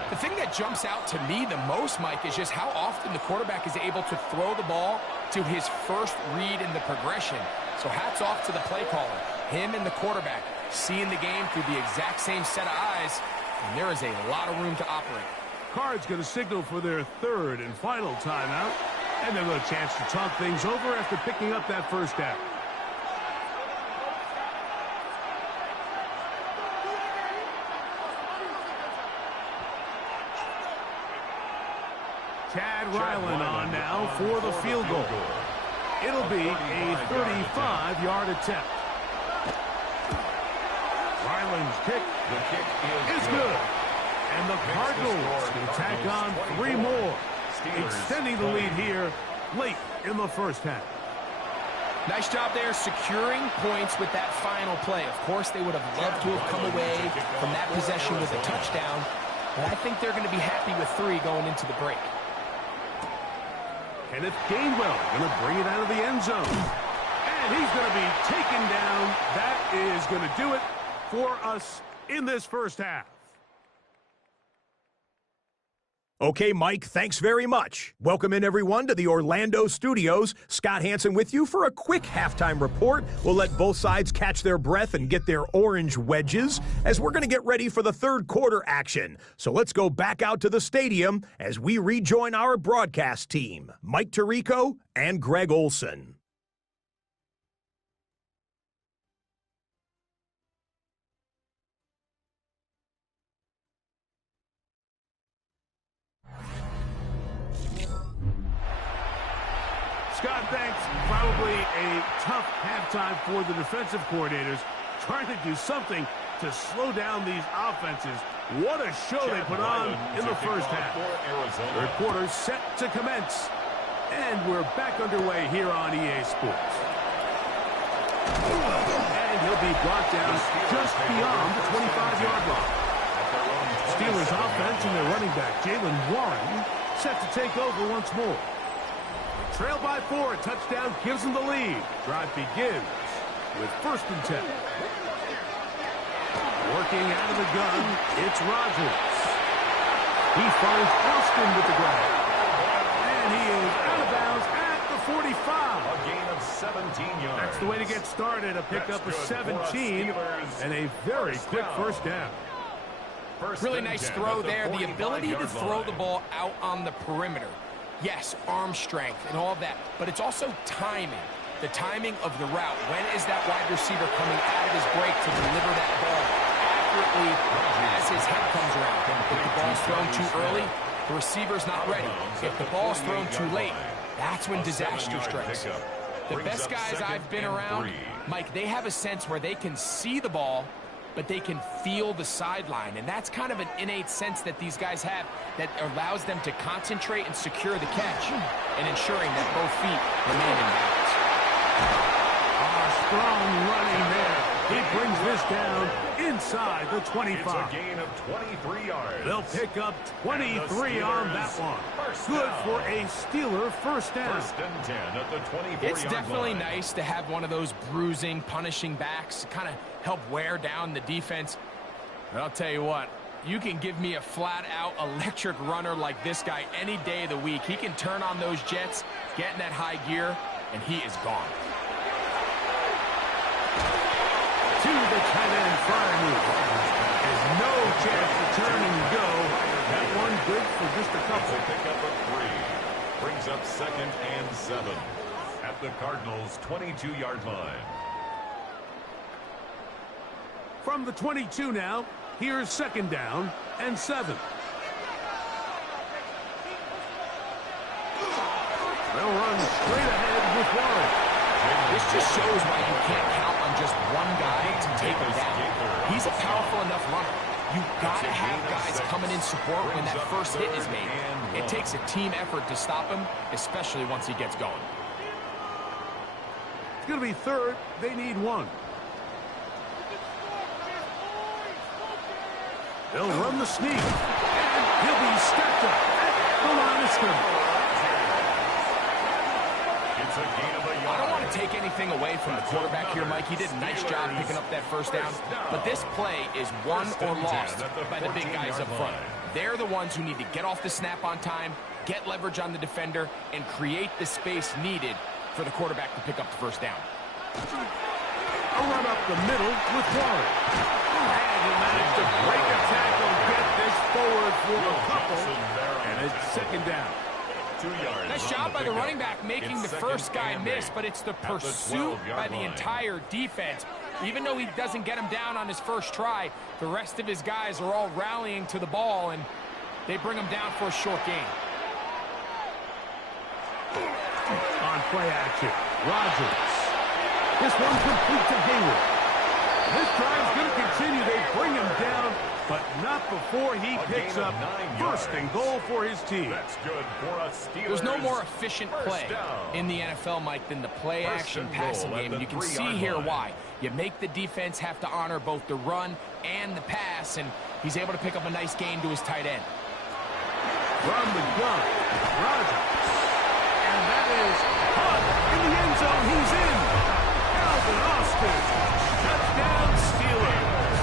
The thing that jumps out to me the most, Mike, is just how often the quarterback is able to throw the ball to his first read in the progression. So hats off to the play caller. Him and the quarterback seeing the game through the exact same set of eyes, and there is a lot of room to operate. Cards going to signal for their third and final timeout, and they'll have a chance to talk things over after picking up that first down. Chad Ryland on now for the field goal. It'll be a 35-yard attempt. Ryland's kick is good. And the Cardinals can tack on 3 more, extending the lead here late in the first half. Nice job there securing points with that final play. Of course, they would have loved to have come away from that possession with a touchdown, but I think they're going to be happy with 3 going into the break. Kenneth Gainwell going to bring it out of the end zone. And he's going to be taken down. That is going to do it for us in this first half. Okay, Mike, thanks very much. Welcome in, everyone, to the Orlando studios. Scott Hansen with you for a quick halftime report. We'll let both sides catch their breath and get their orange wedges as we're going to get ready for the third quarter action. So let's go back out to the stadium as we rejoin our broadcast team, Mike Tirico and Greg Olson. Scott, thanks. Probably a tough halftime for the defensive coordinators, trying to do something to slow down these offenses. What a show they put on in the first half. Third quarter set to commence. And we're back underway here on EA Sports. And he'll be brought down just beyond the 25-yard line. Steelers offense and their running back, Jalen Warren, set to take over once more. Trail by 4, touchdown gives them the lead. Drive begins with 1st and 10. Working out of the gun, it's Rodgers. He finds Austin with the grab. And he is out of bounds at the 45. A gain of 17 yards. That's the way to get started. A pickup of 17 and a very quick first down. Really nice throw there. The ability to throw the ball out on the perimeter. Yes, arm strength and all of that, but it's also timing. The timing of the route. When is that wide receiver coming out of his break to deliver that ball accurately as his head comes around? If the ball's thrown too early, the receiver's not ready. If the ball's thrown too late, that's when disaster strikes. The best guys I've been around, Mike, they have a sense where they can see the ball, but they can feel the sideline. And that's kind of an innate sense that these guys have that allows them to concentrate and secure the catch and ensuring that both feet remain in bounds. Strong running there. He brings this down inside the 25. It's a gain of 23 yards. They'll pick up 23 on that one. Good for a Steeler first down. 1st and 10 at the 24-yard line. It's definitely nice to have one of those bruising, punishing backs to kind of help wear down the defense. But I'll tell you what, you can give me a flat-out electric runner like this guy any day of the week. He can turn on those jets, get in that high gear, and he is gone. To the tight end fire move. There's no chance to turn and go. That one good for just a couple. Pick up a 3. Brings up 2nd and 7 at the Cardinals' 22-yard line. From the 22 now, here's 2nd down and 7. They'll run straight ahead with Warren. This just shows why you can't count on just one guy to take him down. He's a powerful enough runner. You've got to have guys coming in support when that first hit is made. It takes a team effort to stop him, especially once he gets going. It's going to be 3rd. They need 1. They'll run the sneak. And he'll be stepped up at the line of scrimmage. It's a gain of a yard. I don't want to take anything away from the quarterback here, Mike. He did a nice job picking up that first down. But this play is won or lost by the big guys up front. They're the ones who need to get off the snap on time, get leverage on the defender, and create the space needed for the quarterback to pick up the first down. A run up the middle with Warren. And he managed to break a tackle, get this forward for a couple, and it's second down. 2 yards. Nice job by the running back making the first guy miss, but it's the pursuit by the entire defense. Even though he doesn't get him down on his first try, the rest of his guys are all rallying to the ball, and they bring him down for a short gain. On play action, Rodgers. This one complete to Hayward. This drive's going to continue. They bring him down, but not before he picks up first and goal for his team. That's good for a Steelers. There's no more efficient play in the NFL, Mike, than the play-action passing game, and you can see here why. You make the defense have to honor both the run and the pass, and he's able to pick up a nice gain to his tight end. From the gun, Rodgers. And that is caught in the end zone. He's in. Alvin Austin. Touchdown, Steelers.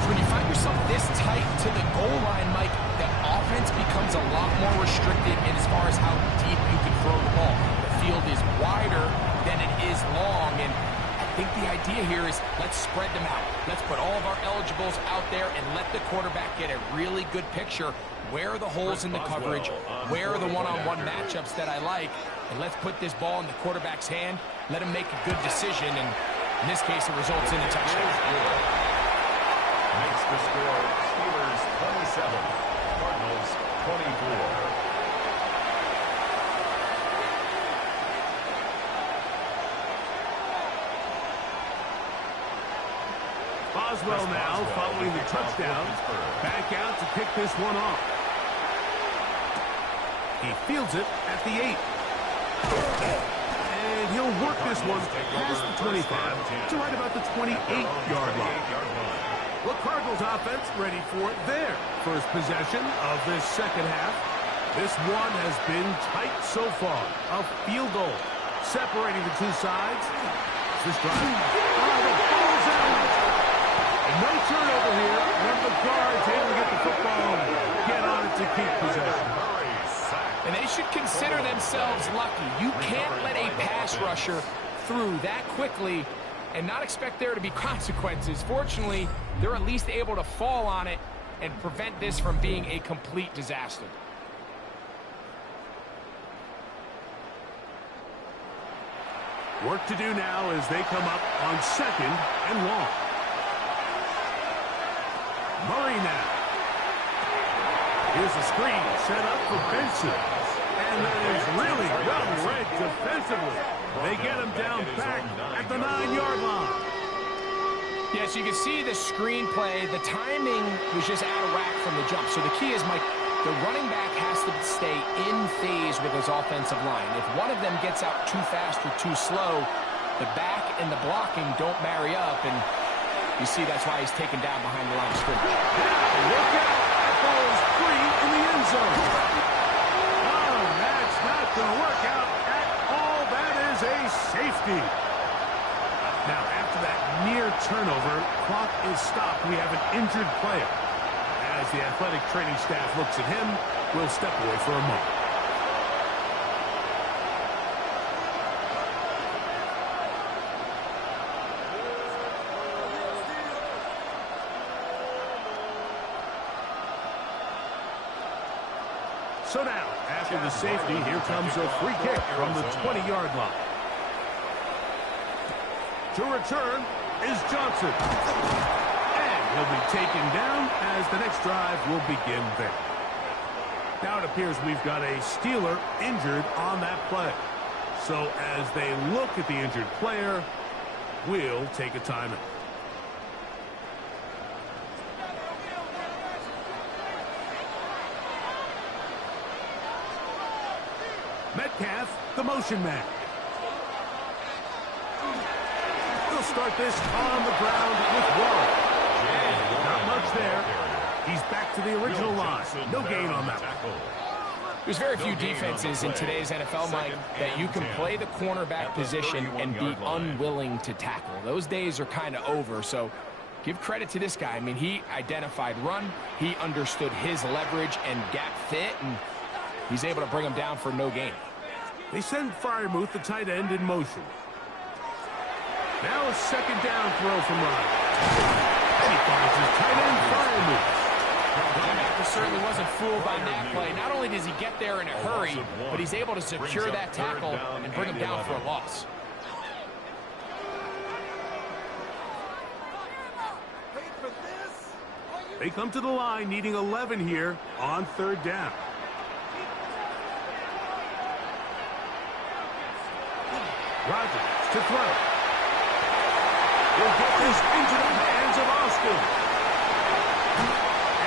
So when you find yourself this tight to the goal line, Mike, the offense becomes a lot more restricted in as far as how deep you can throw the ball. The field is wider than it is long, and I think the idea here is let's spread them out. Let's put all of our eligibles out there and let the quarterback get a really good picture. Where are the holes in the coverage? Where are the one-on-one matchups that I like? And let's put this ball in the quarterback's hand. Let him make a good decision, and in this case, it results in a touchdown. Makes the score Steelers 27, Cardinals 24. Boswell now following the touchdown. Back out to kick this one off. He fields it at the 8. And he'll work this one past the 25 to right about the 28-yard line. The Cardinals offense ready for their first possession of this second half. This one has been tight so far. A field goal separating the two sides. This drive. The ball's out. No turnover here. One of the guards able to get the football and get on it to keep possession. And they should consider themselves lucky. You can't let a pass rusher through that quickly and not expect there to be consequences. Fortunately, they're at least able to fall on it and prevent this from being a complete disaster. Work to do now as they come up on second and long. Murray now. Here's a screen set up for Benson. And that is really well read defensively. They get him down back at the 9-yard line. Yeah, so you can see the screenplay. The timing was just out of whack from the jump. So the key is, Mike, the running back has to stay in phase with his offensive line. If one of them gets out too fast or too slow, the back and the blocking don't marry up, and you see that's why he's taken down behind the line of scrimmage. Look out! That ball is free in the end zone. Oh, that's not going to work out at all. That is a safety. Now, after that near turnover, clock is stopped. We have an injured player. As the athletic training staff looks at him, we'll step away for a moment. So now, after the safety, here comes a free kick from the 20-yard line. To return is Johnson. And he'll be taken down as the next drive will begin there. Now it appears we've got a Steeler injured on that play. So as they look at the injured player, we'll take a timeout. Metcalf, the motion man. They'll start this on the ground with Warren. coverage there. He's back to the original line. No gain on that. There's very few defenses in today's NFL, Mike, that you can play the cornerback position and be unwilling to tackle. Those days are kind of over, so give credit to this guy. I mean, he identified run, he understood his leverage and gap fit, and he's able to bring him down for no gain. They send Freiermuth, the tight end, in motion. Now a second down throw from Ryan. And he finds his tight end, Freiermuth. Linebacker certainly wasn't fooled by that play. Not only does he get there in a hurry, but he's able to secure that tackle and bring him down for a loss. They come to the line needing 11 here on third down. Rodgers to throw. Will get this into the hands of Austin.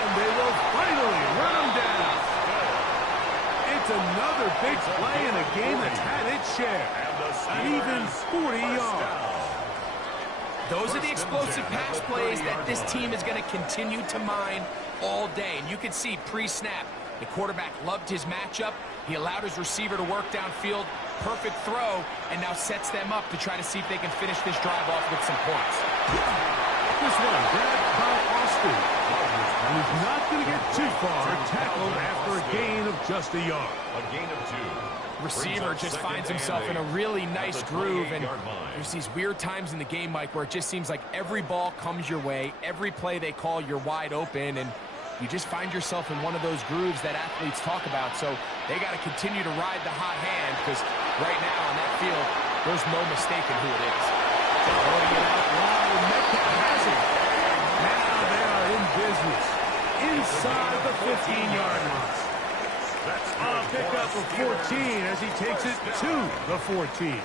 And they will finally run him down. It's another big play in a game that's had its share. An even 40 yards. Those are the explosive pass plays that this team is going to continue to mine all day. And you can see pre-snap, the quarterback loved his matchup. He allowed his receiver to work downfield. Perfect throw, and now sets them up to try to see if they can finish this drive off with some points. This one grabbed by Austin. And he's not going to get too far. Tackled after a gain of just a yard. A gain of 2. Receiver just finds himself in a really nice groove, and there's these weird times in the game, Mike, where it just seems like every ball comes your way, every play they call, you're wide open, and you just find yourself in one of those grooves that athletes talk about. So they got to continue to ride the hot hand, because right now on that field, there's no mistaking who it is. Throwing it out wide, and Metcalf has it. Now they are in business inside the 15-yard line. A pickup of 14 as he takes it to the 14.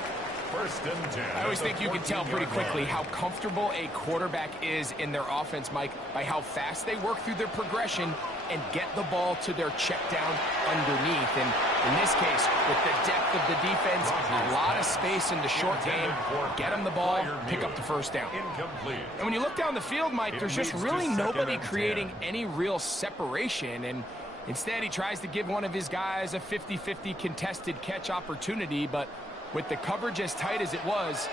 First and 10. I always think you can tell pretty quickly how comfortable a quarterback is in their offense, Mike, by how fast they work through their progression and get the ball to their check down underneath. And in this case, with the depth of the defense, a lot of space in the short game, get them the ball, pick up the first down. Incomplete. And when you look down the field, Mike, there's just really nobody creating any real separation. And instead, he tries to give one of his guys a 50-50 contested catch opportunity, but with the coverage as tight as it was,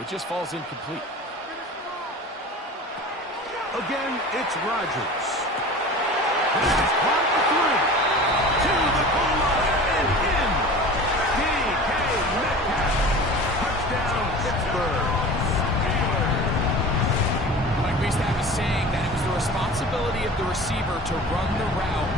it just falls incomplete. Again, it's Rodgers. That's caught the 3. To the goal line and in. DK Metcalf. Touchdown, Pittsburgh. Mike, we used to have a saying that it was the responsibility of the receiver to run the route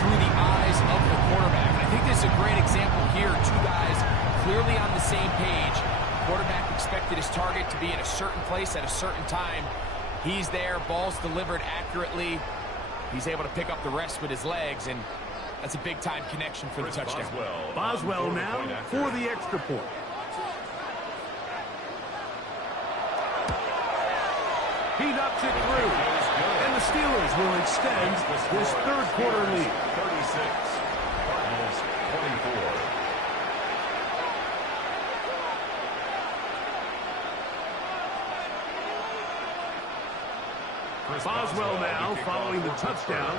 through the eyes of the quarterback. And I think this is a great example here. Two guys clearly on the same page. Quarterback expected his target to be in a certain place at a certain time. He's there, ball's delivered accurately. He's able to pick up the rest with his legs, and that's a big-time connection for the touchdown. Boswell now for the extra point. He knocks it through, and the Steelers will extend this third-quarter lead. 36, Cardinals 24. Boswell now following the touchdown.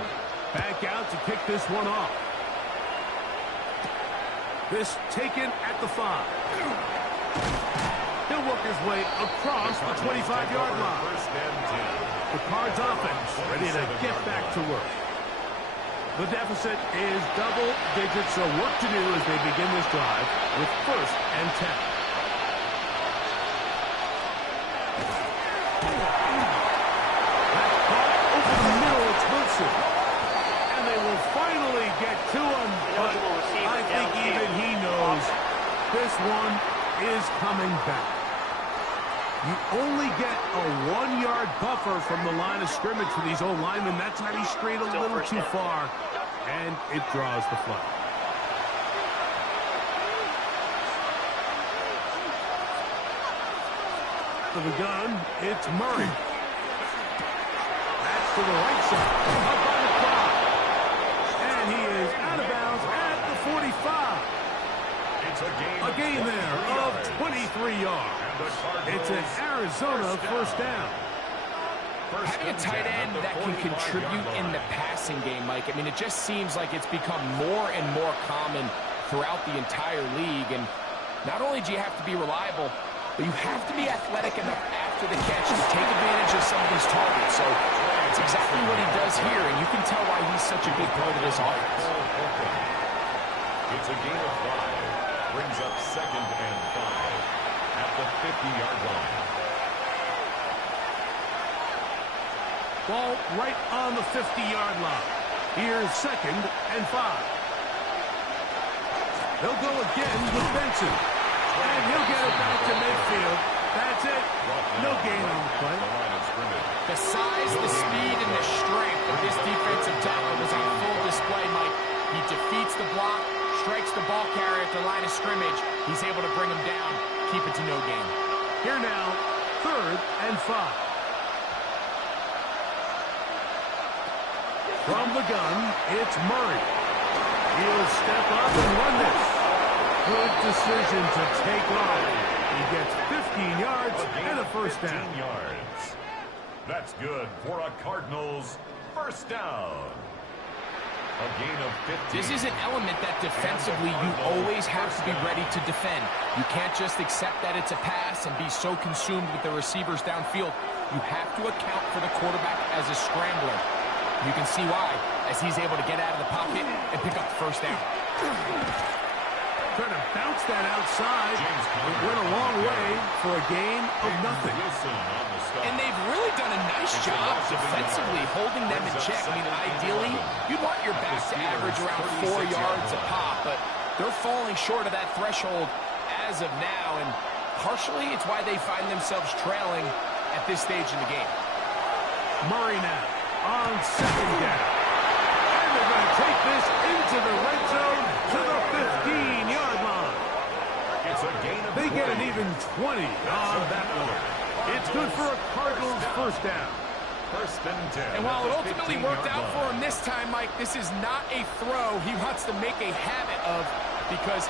Back out to kick this one off. This taken at the 5. He'll work his way across the 25-yard line. The Cards offense ready to get back to work. The deficit is double digits, so work to do as they begin this drive with 1st and 10. And they will finally get to him, but I think even he knows this one is coming back. You only get a 1-yard buffer from the line of scrimmage for these old linemen. That's how he strayed a little too far, and it draws the flag. For the gun, it's Murray. To the right side, up by the 5. And he is out of bounds at the 45. It's a gain there of 23 yards. It's an Arizona first down. Having a tight end that can contribute in the passing game, Mike, I mean, it just seems like it's become more and more common throughout the entire league. And not only do you have to be reliable, but you have to be athletic enough after the catch to take advantage of some of these targets. So it's exactly what he does here, and you can tell why he's such a big part of this offense. It's a gain of 5. Brings up 2nd and 5 at the 50-yard line. Ball right on the 50-yard line. Here's 2nd and 5. They'll go again with Benson. And he'll get it back to midfield. That's it. No gain on the play. The size, the speed, and the strength of this defensive tackle was on full display, Mike. He defeats the block, strikes the ball carrier at the line of scrimmage. He's able to bring him down, keep it to no gain. Here now, 3rd and 5. From the gun, it's Murray. He'll step up and run this. Good decision to take off. He gets 15 yards and a first down. 15 yards. That's good for a Cardinals first down. A gain of 15. This is an element that defensively you always have to be ready to defend. You can't just accept that it's a pass and be so consumed with the receivers downfield. You have to account for the quarterback as a scrambler. You can see why, as he's able to get out of the pocket and pick up the first down. Trying to bounce that outside. It went a long way for a gain of nothing. And they've really done a nice job defensively holding them in check. I mean, ideally, you'd want your back to average around 4 yards a pop, but they're falling short of that threshold as of now, and partially it's why they find themselves trailing at this stage in the game. Murray now on 2nd down. And they're going to take this into the red zone to the 15-yard line. It's a gain of They get an even 20 on that one. It's good for a Cardinals first down. 1st and 10. And while it ultimately worked out for him this time, Mike, this is not a throw he wants to make a habit of, because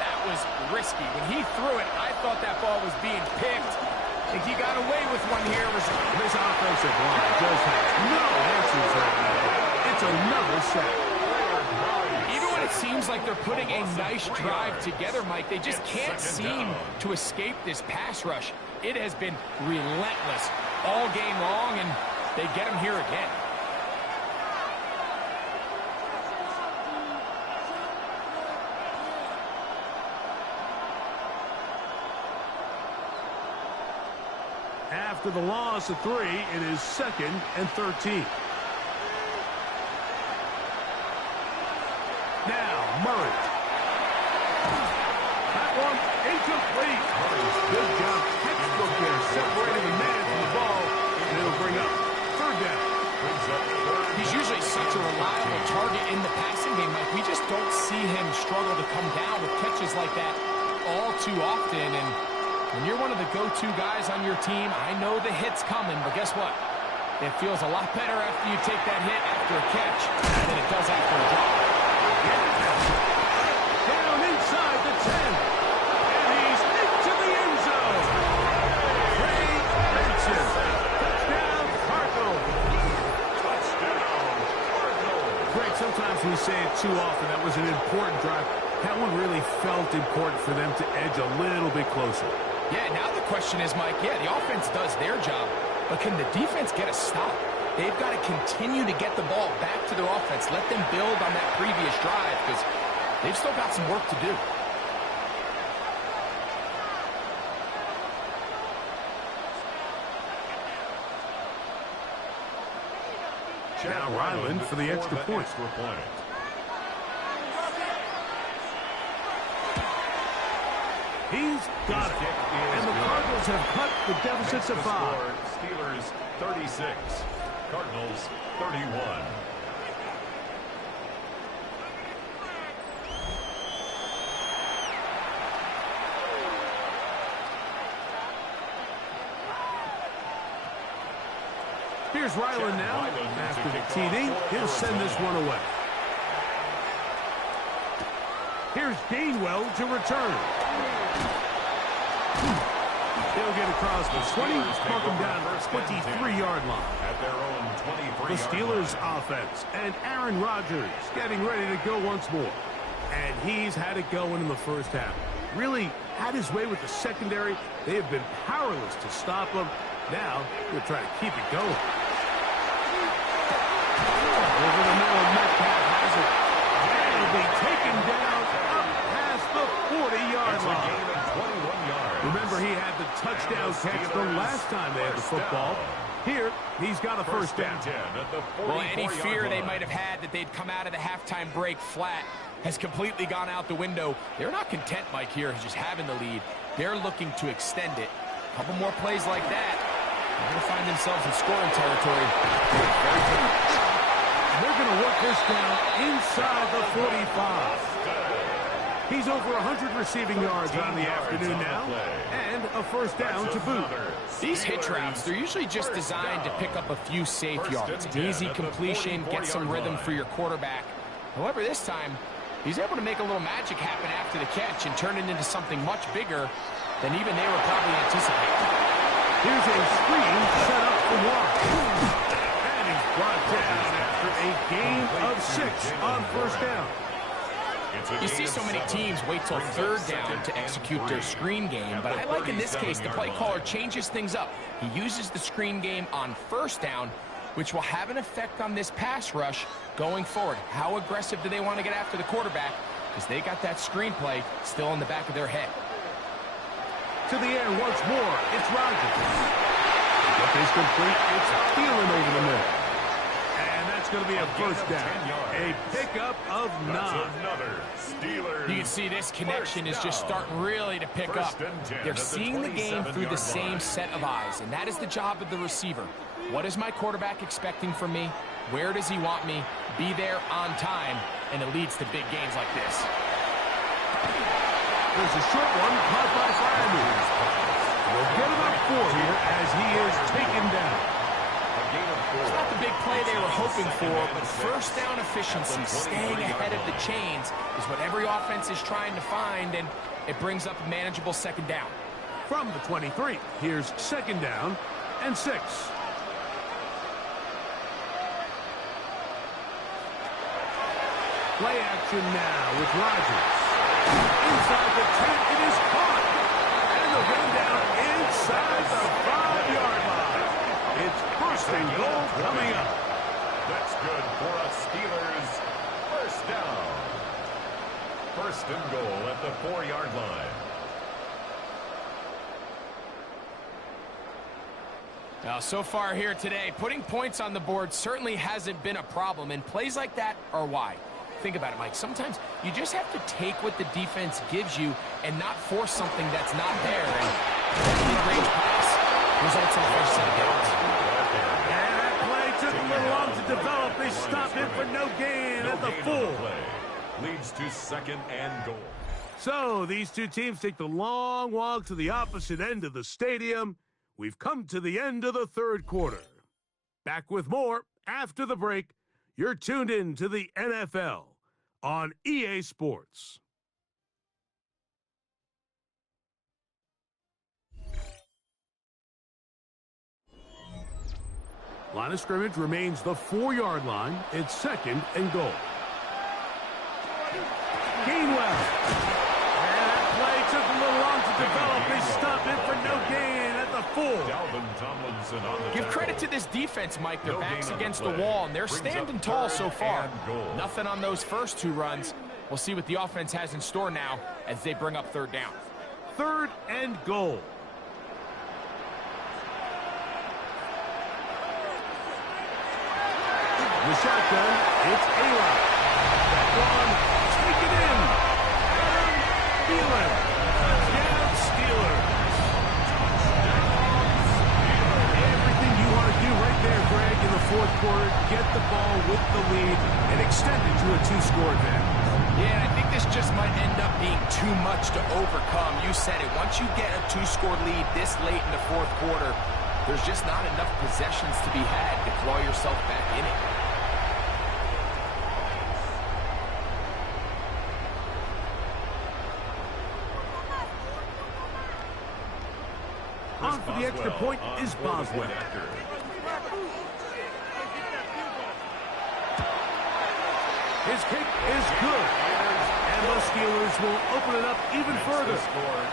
that was risky. When he threw it, I thought that ball was being picked. I think he got away with one here. This offensive line just has no answers right now. It's another sack. Even when it seems like they're putting a nice drive together, Mike, they just can't seem to escape this pass rush. It has been relentless all game long, and they get him here again. After the loss of 3, it is 2nd and 13. Now, Murray. That one incomplete. Good job. Textbook there, separating the man from the ball, and it'll bring up 3rd down. He's usually such a reliable target in the passing game, Mike. We just don't see him struggle to come down with catches like that all too often, and when you're one of the go-to guys on your team, I know the hit's coming, but guess what? It feels a lot better after you take that hit after a catch than it does after a drop. Down inside the 10. And he's into the end zone. Trey Benson. Touchdown, Cardinals. Greg, sometimes we say it too often. That was an important drive. That one really felt important for them to edge a little bit closer. Yeah, now the question is, Mike, yeah, the offense does their job, but can the defense get a stop? They've got to continue to get the ball back to their offense. Let them build on that previous drive, because they've still got some work to do. Now Ryland for the extra point. He's got it. And the Cardinals have cut the deficit to 5. Steelers 36, Cardinals 31. Here's Ryland now. After the TD, he'll send this one away. Here's Gainwell to return. He'll They'll get across the 20, mark them down at the 23-yard line. At their own 23-yard The Steelers offense and Aaron Rodgers getting ready to go once more. And he's had it going in the first half. Really had his way with the secondary. They have been powerless to stop him. Now, they're trying to keep it going. Over the middle, Metcalf has it. They'll be taken down up past the 40-yard line. 21 yards. Remember, he had the touchdown catch the last time they had the football. Here, he's got a first down. Well, any fear they might have had that they'd come out of the halftime break flat has completely gone out the window. They're not content, Mike, here, just having the lead. They're looking to extend it. A couple more plays like that, they're going to find themselves in scoring territory. They're going to work this down inside the 45. He's over 100 receiving yards on the afternoon now, and a first down to boot. These hitch routes, they're usually just designed to pick up a few safe yards. An easy completion, get some rhythm for your quarterback. However, this time, he's able to make a little magic happen after the catch and turn it into something much bigger than even they were probably anticipating. Here's a screen set up for one. And he's brought down after a gain of 6 on first down. You see so many teams wait till third down to execute their screen game, but I like in this case the play caller changes things up. He uses the screen game on first down, which will have an effect on this pass rush going forward. How aggressive do they want to get after the quarterback? Because they got that screen play still in the back of their head. To the air once more, it's Rodgers. If it's complete, it's Thielen over the middle. And that's going to be a first down. A pickup of 9. You can see this connection is just starting really to pick up. They're seeing the game through the same set of eyes, and that is the job of the receiver. What is my quarterback expecting from me? Where does he want me? Be there on time, and it leads to big games like this. There's a short one caught by Fryermuth. They'll get him up 4 here as he is taken down. It's not the big play they were hoping for, but first down efficiency, staying ahead of the chains, is what every offense is trying to find, and it brings up a manageable second down. From the 23, here's second down and 6. Play action now with Rodgers. Inside the 10, it is caught. And they'll get him down inside the 5-yard line. It's first and goal coming up. That's good for a Steelers first down. First and goal at the 4-yard line. Now, so far here today, putting points on the board certainly hasn't been a problem, and plays like that are why. Think about it, Mike. Sometimes you just have to take what the defense gives you and not force something that's not there. And that mid-range pass results in the first set of downs. And that play took a little long to develop. They stopped it for no gain at the 4. Leads to second and goal. So these two teams take the long walk to the opposite end of the stadium. We've come to the end of the third quarter. Back with more after the break. You're tuned in to the NFL on EA Sports. Line of scrimmage remains the 4-yard line. It's second and goal. Gainwell. And that play took a little long to develop. They stopped it for no gain at the 4. Give credit to this defense, Mike. Their backs against the wall, and they're standing tall so far. Nothing on those first 2 runs. We'll see what the offense has in store now as they bring up third down. Third and goal. The shotgun, it's A-Rod. That one, taken in. Adam Thielen. Touchdown, Steelers. Everything you want to do right there, Greg, in the fourth quarter. Get the ball with the lead and extend it to a 2-score advantage. Yeah, and I think this just might end up being too much to overcome. You said it. Once you get a 2-score lead this late in the fourth quarter, there's just not enough possessions to be had to claw yourself back in it. On for the extra point is Boswell. His kick is good. And the Steelers will open it up even further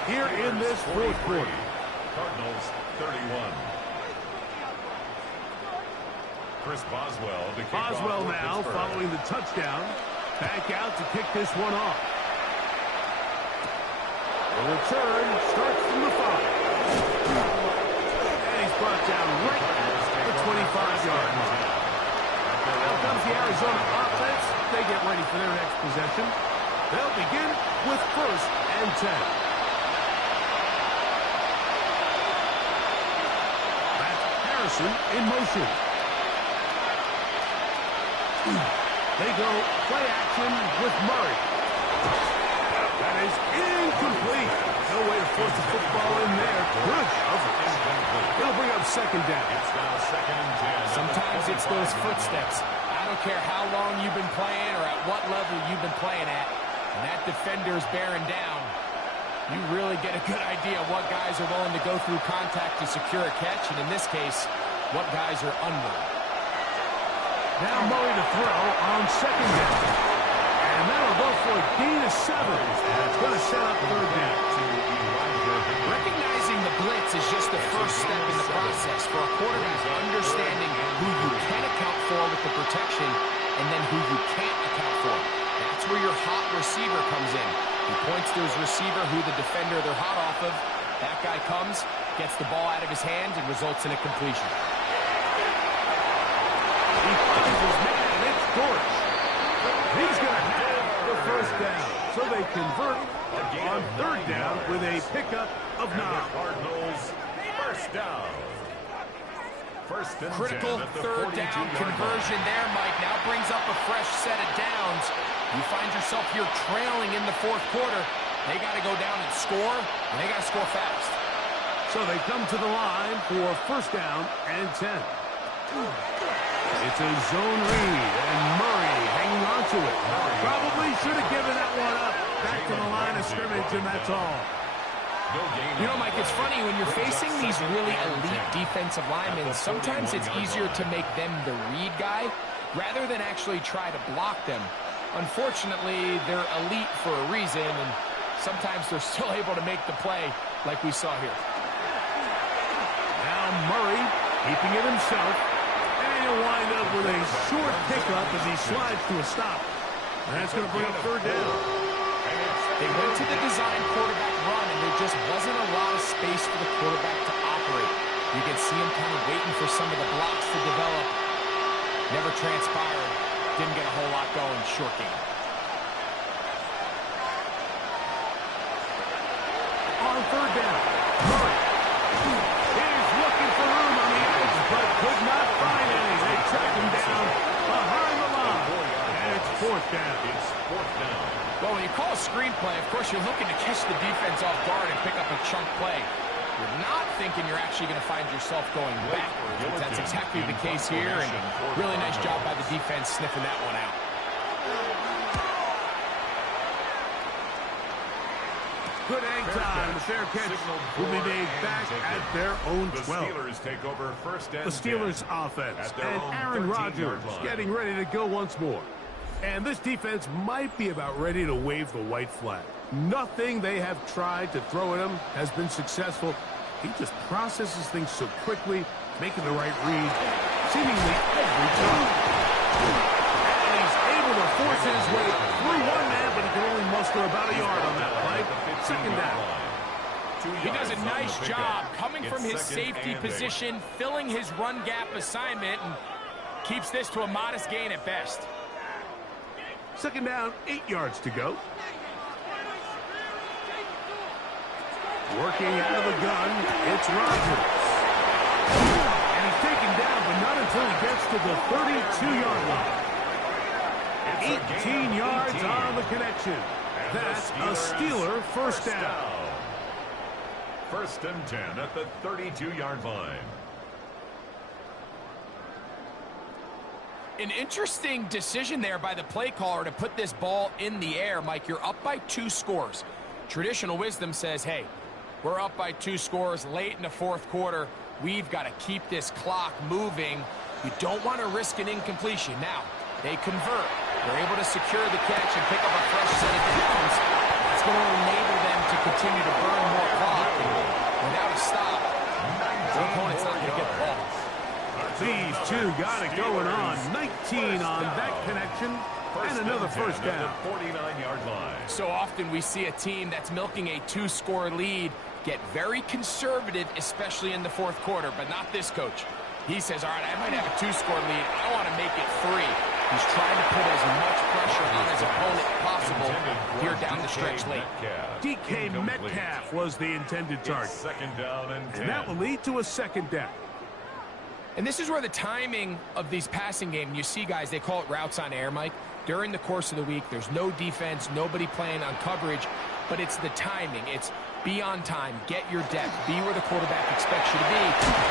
here in this fourth quarter. Cardinals 31. Chris Boswell to kick Boswell off now Pittsburgh. following the touchdown. Back out to kick this one off. The return starts from the 5. And he's brought down right at the 25-yard line. Now comes the Arizona offense. They get ready for their next possession. They'll begin with 1st and 10. That's Harrison in motion. They go play action with Murray. That is incomplete. No way to force the football in there. Good coverage. They'll bring up 2nd down. It's now 2nd and 10. Sometimes it's those footsteps. I don't care how long you've been playing or at what level you've been playing at. When that defender's bearing down, you really get a good idea of what guys are willing to go through contact to secure a catch, and in this case, what guys are unwilling. Now Murray to throw on 2nd down. And that'll go for a gain of 7. And it's going to set up 3rd down. Recognizing the blitz is just the first step in the process for a quarterback, understanding who you can account for with the protection and then who you can't account for. That's where your hot receiver comes in. He points to his receiver, who the defender they're hot off of. That guy comes, gets the ball out of his hand, and results in a completion. He finds his man, and it's Dortch. He's going to have the 1st down. So they convert on 3rd down with a pickup of 9. Cardinals 1st down. 1st and 10 Critical at the 3rd down 42-yard conversion there, Mike. Now brings up a fresh set of downs. You find yourself here trailing in the 4th quarter. They got to go down and score, and they got to score fast. So they come to the line for 1st down and 10. It's a zone read, and Murray hanging on to it. Probably should have given that one up. Back to the line of scrimmage, and that's all. You know, Mike, it's funny, when you're facing these really elite defensive linemen, sometimes it's easier to make them the read guy rather than actually try to block them. Unfortunately, they're elite for a reason, and sometimes they're still able to make the play like we saw here. Now Murray keeping it himself. And he'll wind up with a short pickup as he slides to a stop. And that's going to bring up 3rd down. They went to the design quarterback run, and there just wasn't a lot of space for the quarterback to operate. You can see him kind of waiting for some of the blocks to develop. Never transpired. Didn't get a whole lot going. Short game. On 3rd down, Murray is looking for room on the edge, but could not find any. They track him down behind the line. And it's 4th down. It's 4th down. Well, when you call a screenplay, of course, you're looking to catch the defense off guard and pick up a chunk play. You're not thinking you're actually going to find yourself going backwards, but that's exactly the case here, and really nice job by the defense sniffing that one out. Good hang time. The fair catch will be made back at their own 12. The Steelers take over 1st and 10. The Steelers offense, and Aaron Rodgers getting ready to go once more. And this defense might be about ready to wave the white flag. Nothing they have tried to throw at him has been successful. He just processes things so quickly, making the right read, seemingly every time. And he's able to force his way through one man, but he can only muster about a yard on that play. 2nd down. He does a nice job coming from his safety position, filling his run gap assignment, and keeps this to a modest gain at best. 2nd down, 8 yards to go. Working out of the gun, it's Rodgers. And he's taken down, but not until he gets to the 32-yard line. 18 yards on the connection. That's a Steeler 1st down. 1st and 10 at the 32-yard line. An interesting decision there by the play caller to put this ball in the air. Mike, you're up by 2 scores. Traditional wisdom says, hey, We're up by 2 scores late in the fourth quarter. We've got to keep this clock moving. You don't want to risk an incompletion. Now, they convert. They're able to secure the catch and pick up a fresh set of downs. That's going to enable them to continue to burn more clock. And without a stop, their opponent's not going to get the ball. These two got it going on. 19 on that connection. And another first down. 49-yard line. So often we see a team that's milking a 2-score lead get very conservative, especially in the fourth quarter, but not this coach. He says, all right, I might have a 2-score lead. I want to make it 3. He's trying to put as much pressure on his opponent possible here down the stretch late. DK Metcalf was the intended target. Second down and 10. And that will lead to a second down. And this is where the timing of these passing games, you see guys, they call it routes on air, Mike. During the course of the week, there's no defense, nobody playing on coverage, but it's the timing. It's be on time, get your depth, be where the quarterback expects you to be,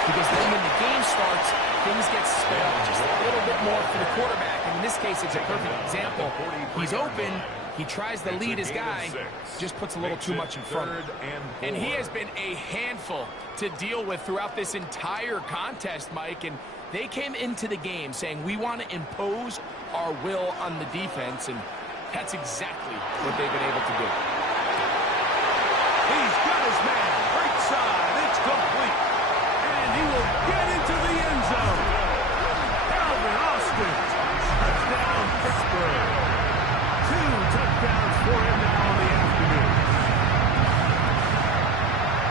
because then when the game starts, things get sped up just a little bit more for the quarterback. And in this case, it's a perfect example. He's open, he tries to lead his guy, just puts a little too much in front of him. And he has been a handful to deal with throughout this entire contest, Mike, and they came into the game saying, we want to impose our will on the defense, and that's exactly what they've been able to do. He's got his man. Right side. It's complete. And he will get into the end zone. Calvin Austin. Touchdown, Pittsburgh. 2 touchdowns for him now in the afternoon.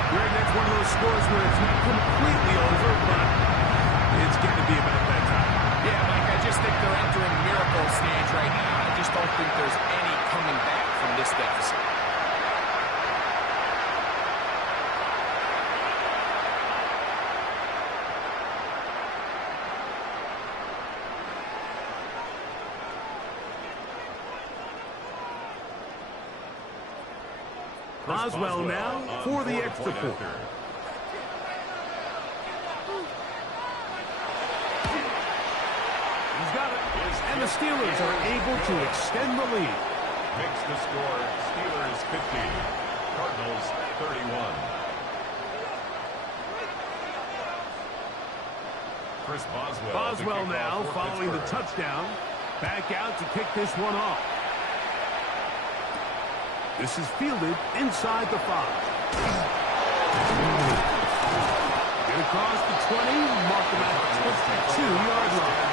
Greg, that's one of those scores where it's not completely over, but it's getting to be about that time. Yeah, Mike, I just think they're entering miracle stage right now. I just don't think there's any coming back from this deficit. Boswell now for the extra point. He's got it. And the Steelers are able to extend the lead. Makes the score Steelers 50, Cardinals 31. Chris Boswell. Boswell now following the touchdown. Back out to kick this one off. This is fielded inside the 5. Get across the 20, mark him at the 22-yard line.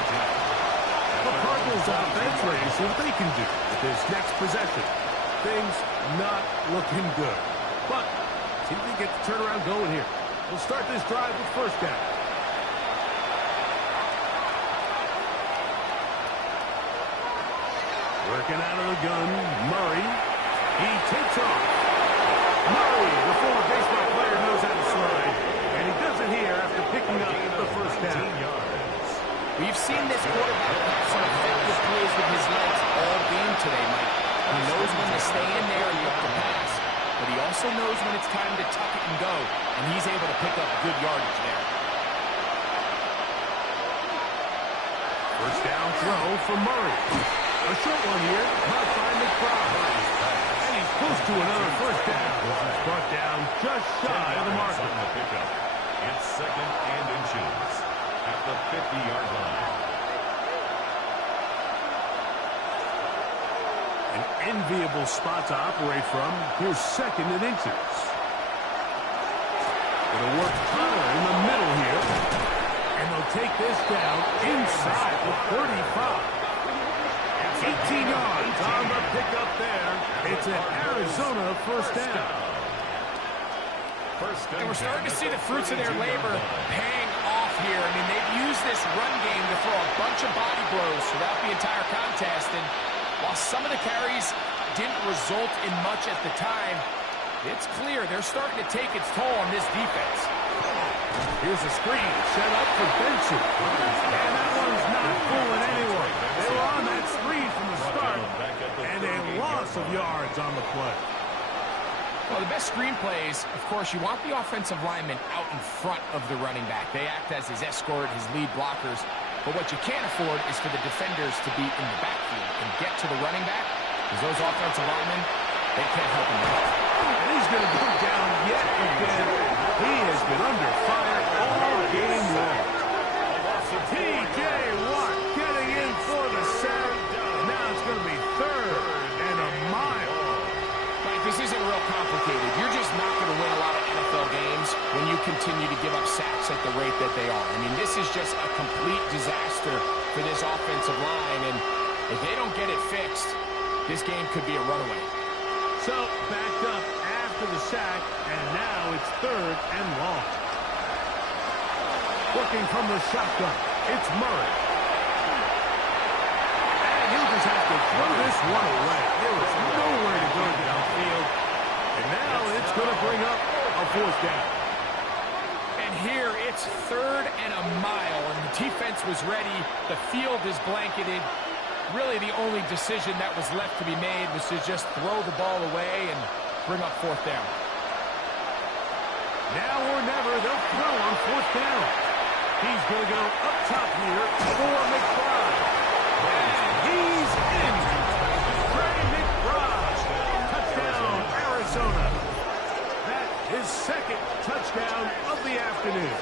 The Cardinals offense ready to see what they can do with this next possession. Things not looking good. But see if they get the turnaround going here. We'll start this drive with first down. Working out of the gun, Murray. He takes off. Murray, the former baseball player, knows how to slide. And he does it here after picking up the first down. We've seen this quarterback have some effective plays with his legs all game today, Mike. He knows when to stay in there and look to pass, but he also knows when it's time to tuck it and go, and he's able to pick up good yardage there. First down throw for Murray. A short one here, caught by McBride. And he's close to another first down. He's brought down just shy of the marker. It's second and inches at the 50-yard line. An enviable spot to operate from. Here's second and inches. It'll work Connor in the middle here. And they'll take this down inside the 35. 18 yards on the pickup there. It's an Arizona first down. And we're starting to see the fruits of their labor paying off here. I mean, they've used this run game to throw a bunch of body blows throughout the entire contest. And while some of the carries didn't result in much at the time, it's clear they're starting to take its toll on this defense. Here's a screen set up for Benson. And that one's not fooling anyone. They were on that screen from the start, and a loss of yards on the play. Well, the best screen plays, of course, you want the offensive lineman out in front of the running back. They act as his escort, his lead blockers. But what you can't afford is for the defenders to be in the backfield and get to the running back, because those offensive linemen, they can't help him out. And he's going to go down yet again. He has been under fire all game long. T.J. Watt getting in for the sack. Now it's going to be 3rd and a mile. Mike, this isn't real complicated. You're just not going to win a lot of NFL games when you continue to give up sacks at the rate that they are. I mean, this is just a complete disaster for this offensive line, and if they don't get it fixed, this game could be a runaway. So, backed up after the sack, and now it's 3rd and long. Working from the shotgun, it's Murray. And he'll just have to throw this one away. There was nowhere to go downfield. And now it's going to bring up a 4th down. And here it's 3rd and a mile, and the defense was ready. The field is blanketed. Really, the only decision that was left to be made was to just throw the ball away and bring up 4th down. Now or never, they'll throw on 4th down. He's going to go up top here for McBride. And he's in. Trey McBride. Touchdown, Arizona. That is 2nd touchdown of the afternoon.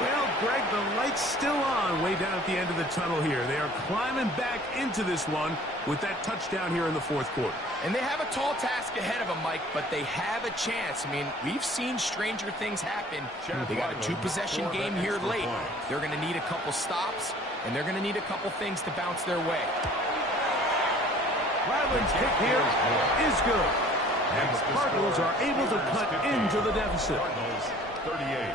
Well, Greg, the light's still on way down at the end of the tunnel here. They are climbing back into this one with that touchdown here in the 4th quarter. And they have a tall task ahead of them, Mike, but they have a chance. I mean, we've seen stranger things happen. They got a 2-possession game here late. They're going to need a couple stops, and they're going to need a couple things to bounce their way. Ryland's kick here is good. And the Cardinals are able to cut into the deficit. Cardinals 38.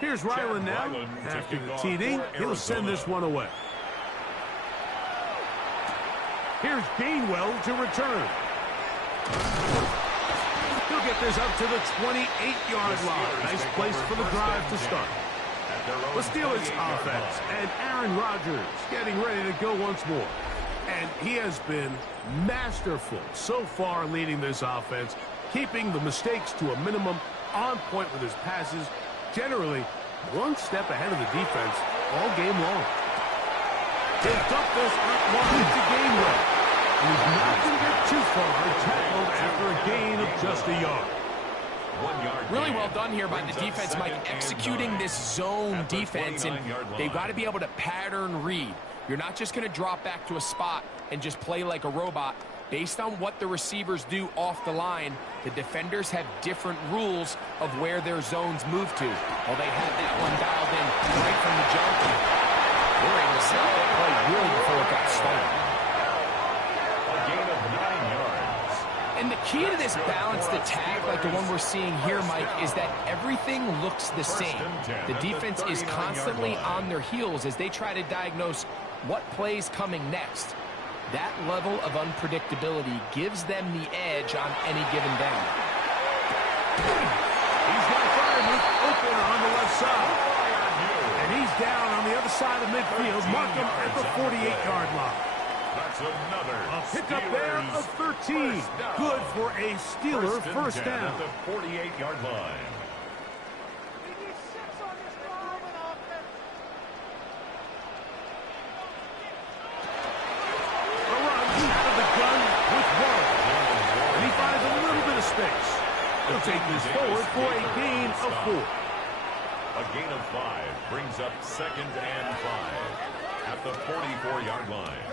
Here's Ryland now. After the TD, he'll send this one away. Here's Gainwell to return. He'll get this up to the 28-yard line. Nice place for the drive to start. The Steelers offense and Aaron Rodgers getting ready to go once more. And he has been masterful so far leading this offense, keeping the mistakes to a minimum, on point with his passes, generally one step ahead of the defense all game long. He'll dump this up wide to Gainwell. He's not going to get too far, tackled after a gain of just a yard. 1 yard. Really well done here by the defense, Mike, executing this zone defense, and they've got to be able to pattern read. You're not just going to drop back to a spot and just play like a robot. Based on what the receivers do off the line, the defenders have different rules of where their zones move to. Well, they had that one dialed in right from the jump. They were able to set up that play really before it got stolen. A gain of 9 yards. And the key to this balanced attack, like the one we're seeing here, Mike, is that everything looks the same. The defense is constantly on their heels as they try to diagnose what play's coming next. That level of unpredictability gives them the edge on any given down. He's got a fire move open on the left side. And he's down on the other side of midfield. Mark him at the 48-yard line. That's another A pickup there of 13. Good for a Steeler first down. At the 48-yard line. Space. He'll take this forward for a gain of 4. A gain of 5 brings up 2nd and 5 at the 44-yard line.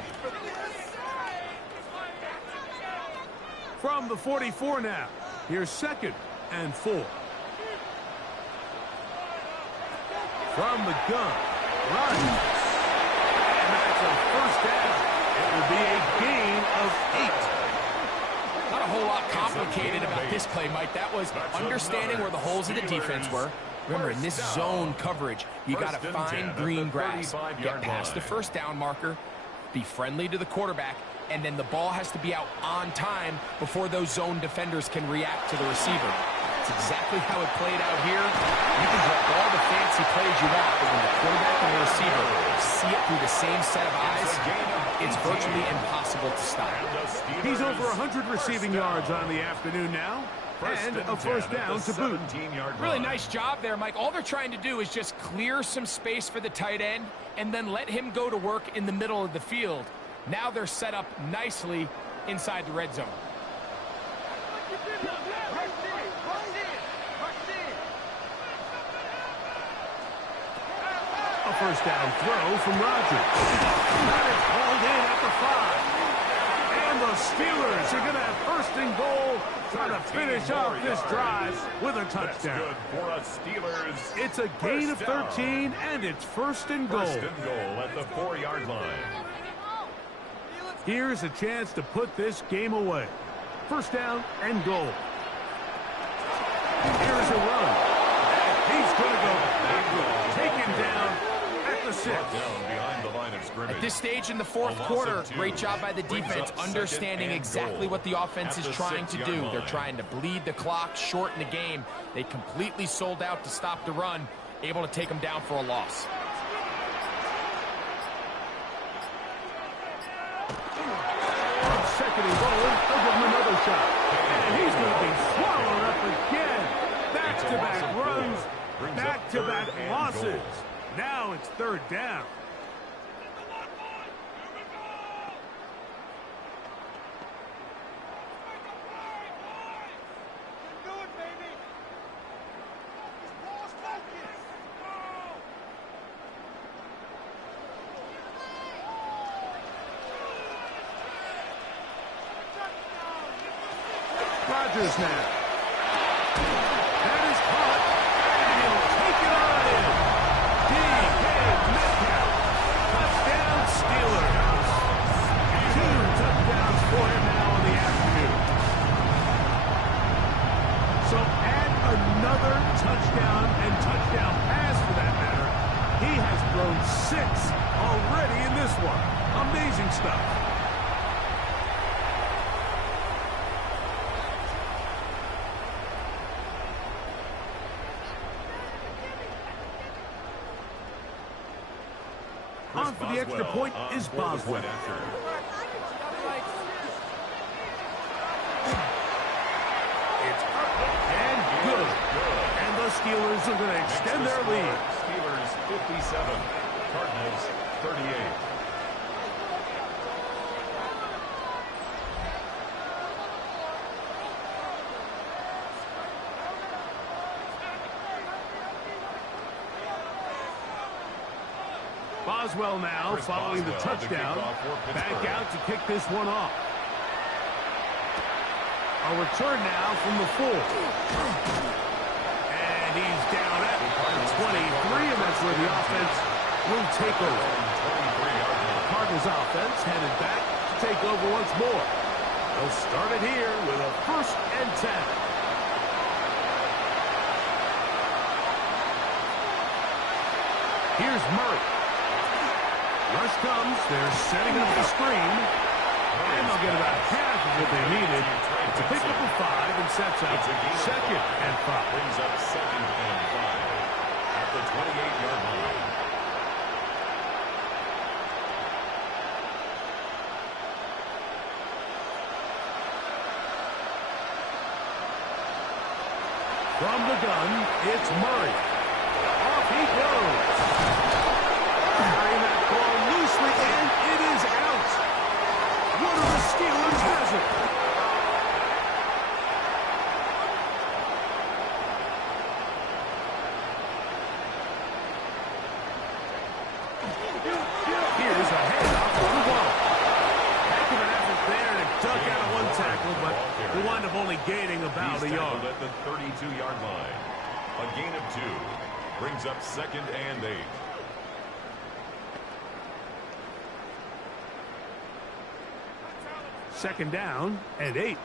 From the 44 now, here's 2nd and 4. From the gun, runs. And that's a first down. It will be a gain of 8. Not a whole lot complicated about this play, Mike. That was understanding where the holes of the defense were. Remember, in this zone coverage, you got to find green grass, get past the first down marker, be friendly to the quarterback, and then the ball has to be out on time before those zone defenders can react to the receiver. That's exactly how it played out here. You can draw all the fancy plays you want, but when the quarterback and the receiver see it through the same set of eyes, it's virtually impossible to stop. He's over 100 receiving yards on the afternoon now, and a first down to boot. Really nice job there, Mike. All they're trying to do is just clear some space for the tight end and then let him go to work in the middle of the field. Now they're set up nicely inside the red zone. A first down throw from Rodgers. That is hauled in at the 5. And the Steelers are going to have first and goal, trying to finish off this drive with a touchdown. Good for us Steelers. It's a gain of 13, and it's first and goal. First and goal at the 4-yard line. Here's a chance to put this game away. First down and goal. Here's a run. He's going to go taken down at the 6. Behind the line of scrimmage. At this stage in the fourth quarter, great job by the defense, understanding exactly what the offense is trying to do. They're trying to bleed the clock, shorten the game. They completely sold out to stop the run, able to take them down for a loss. Second and goal, they'll give him another shot. And he's going to be swallowed up again. Back-to-back runs, back-to-back losses. Now it's third down. Rodgers now. That is caught, and he'll take it on in. D.K. Metcalf. Touchdown Steelers. 2 touchdowns for him now in the afternoon. So add another touchdown and touchdown pass for that matter. He has thrown 6 already in this one. Amazing stuff. On for the extra point is Boswell. It's up and good. And the Steelers are going to extend their lead. Steelers 57, Cardinals 38. Boswell now following the touchdown. Back out to kick this one off. A return now from the 4. And he's down at the 23, and that's where the offense will take over. Cardinals offense headed back to take over once more. They'll start it here with a first and 10. Here's Murray. Rush comes. They're setting up the screen. And they'll get about half of what they needed. It's a pickup of 5 and sets up second and 5. Brings up second and 5 at the 28-yard line. From the gun, it's Murray. Off he goes. Carrying that ball loosely, and it is out. One of the Steelers has it. Here's a handoff for the ball. Heck of an effort there to duck out of one tackle, but we'll wind up only gaining about a yard. At the 32-yard line. A gain of 2 brings up second and 8. Second down and 8.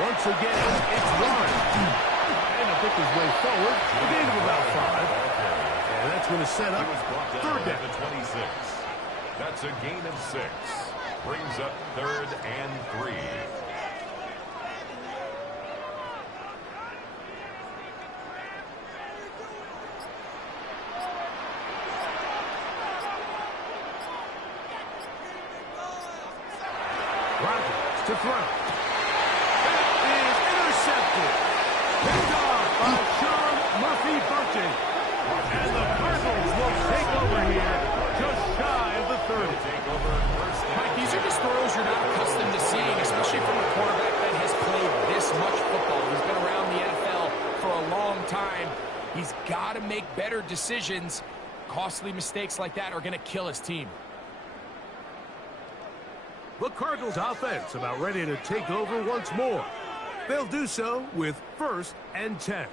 Once again, it's Warren. And to pick his way forward, a gain of about 5. And that's going to set up third down. The 26. That's a gain of 6. Brings up 3rd and 3. Rodgers to throw. That is intercepted. Picked off by Sean Murphy Bunting. And the Cardinals will take over here just shy of the 30. Mike, these are just throws you're not accustomed to seeing, especially from a quarterback that has played this much football. He's been around the NFL for a long time. He's got to make better decisions. Costly mistakes like that are going to kill his team. The Cardinals offense about ready to take over once more. They'll do so with 1st and 10.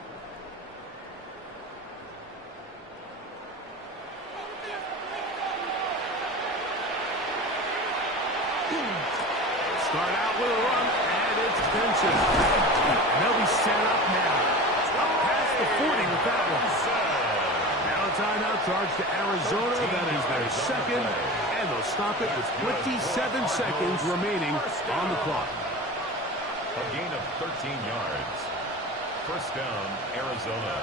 Start out with a run, and it's Benson. And they'll be set up now. Up past the 40 with that one. Now a timeout charge to Arizona. That is their second. And they'll stop it with 27 seconds remaining on the clock. A gain of 13 yards. 1st down, Arizona.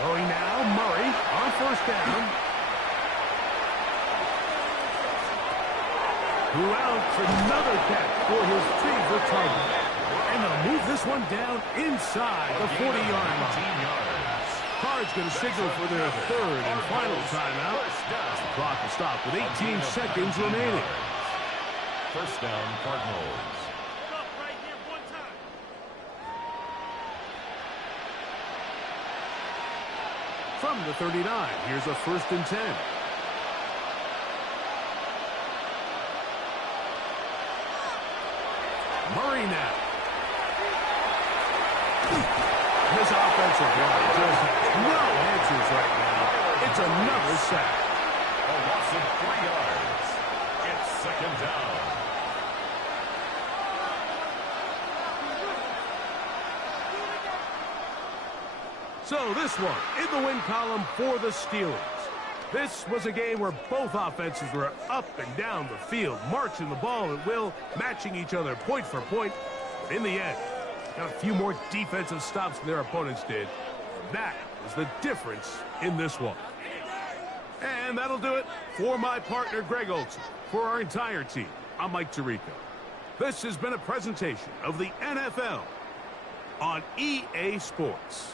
Throwing now, Murray on 1st down. Who outs another catch for his favorite target. And they'll move this one down inside the 40-yard line. Cards going to signal for their 3rd and final timeout. The clock will stop with 18 seconds remaining. 1st down, Cardinals. From the 39, here's a 1st and 10. Murray now. This offensive line just has no answers right now. It's another sack. A loss of 3 yards. It's 2nd down. So this one in the win column for the Steelers. This was a game where both offenses were up and down the field, marching the ball at will, matching each other point for point. But in the end, got a few more defensive stops than their opponents did. That was the difference in this one. And that'll do it for my partner, Greg Olson. For our entire team, I'm Mike Tirico. This has been a presentation of the NFL on EA Sports.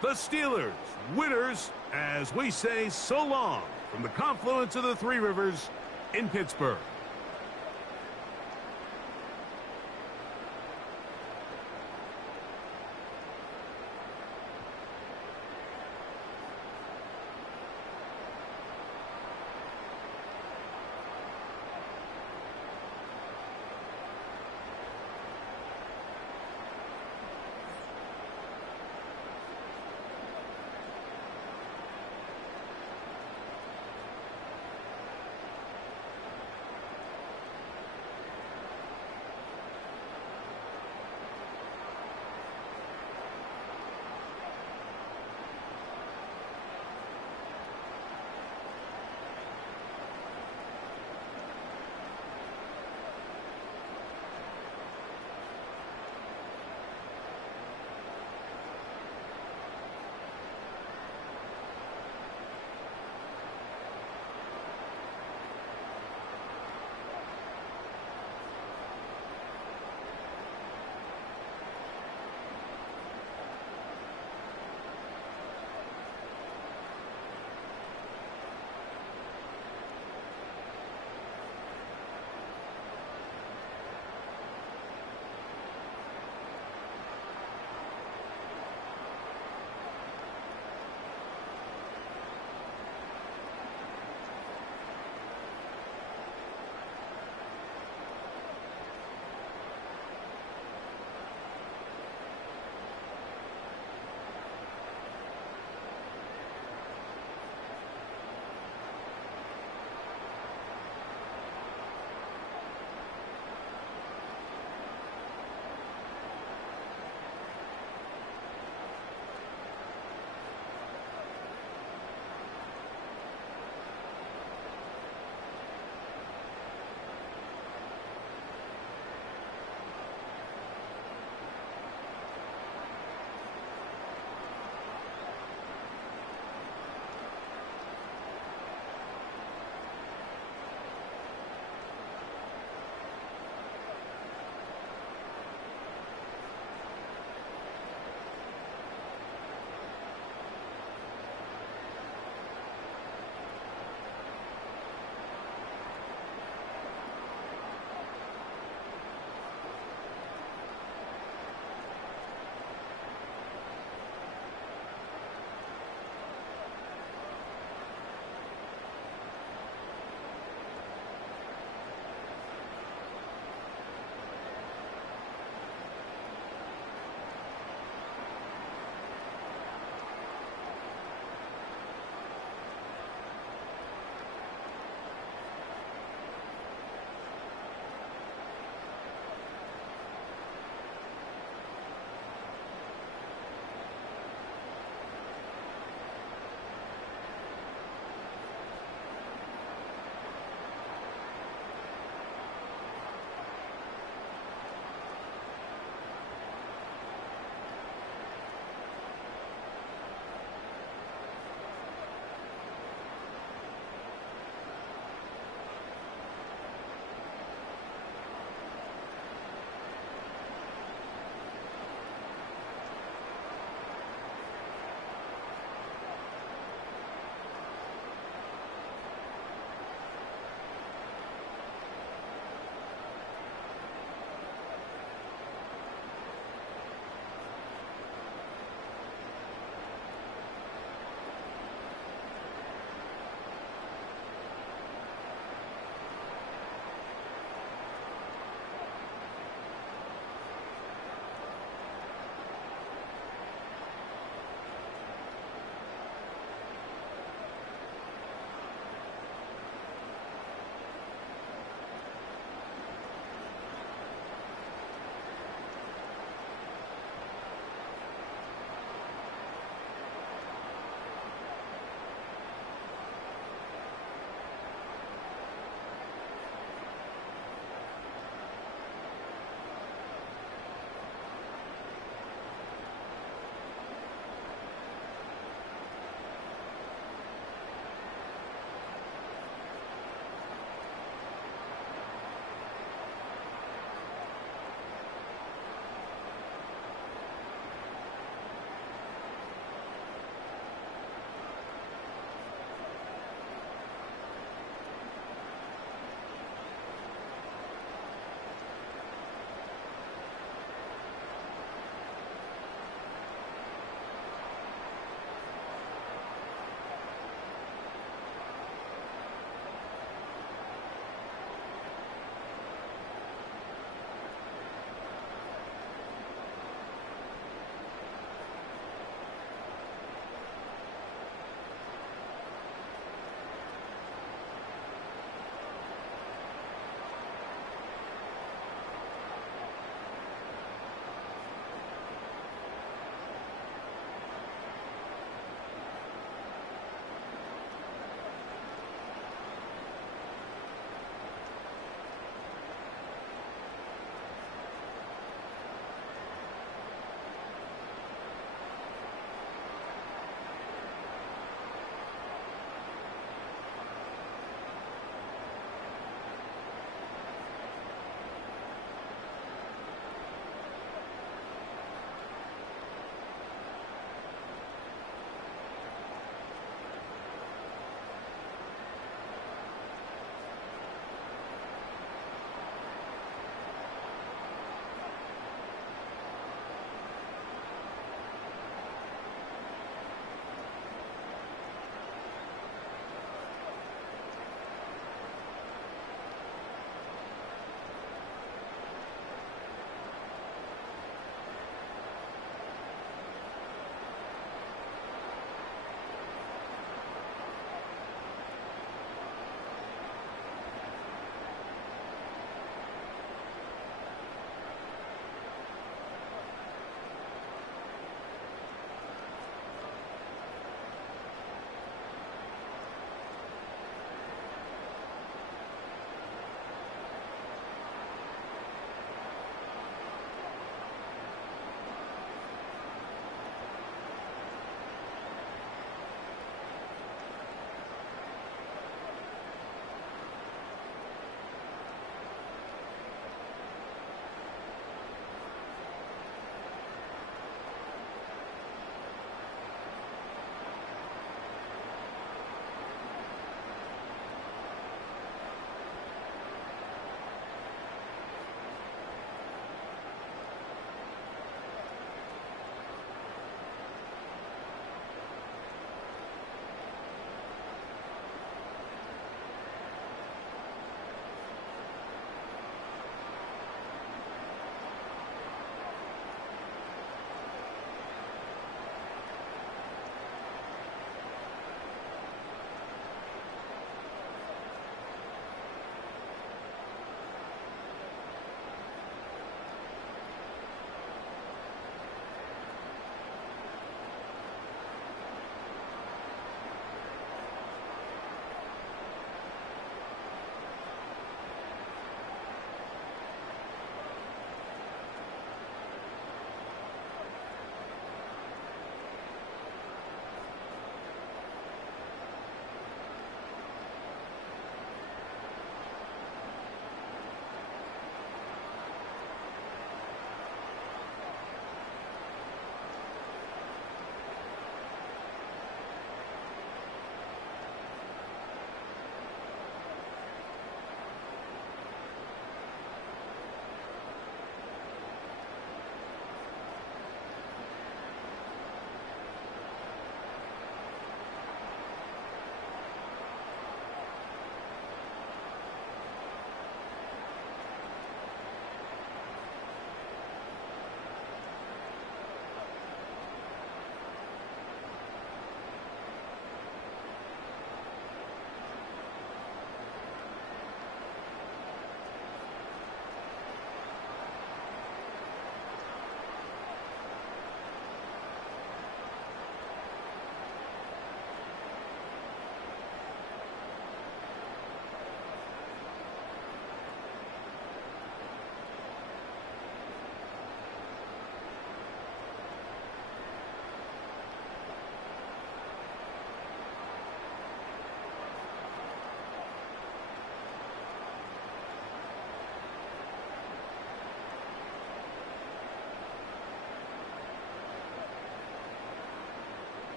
The Steelers, winners, as we say so long from the confluence of the Three Rivers in Pittsburgh.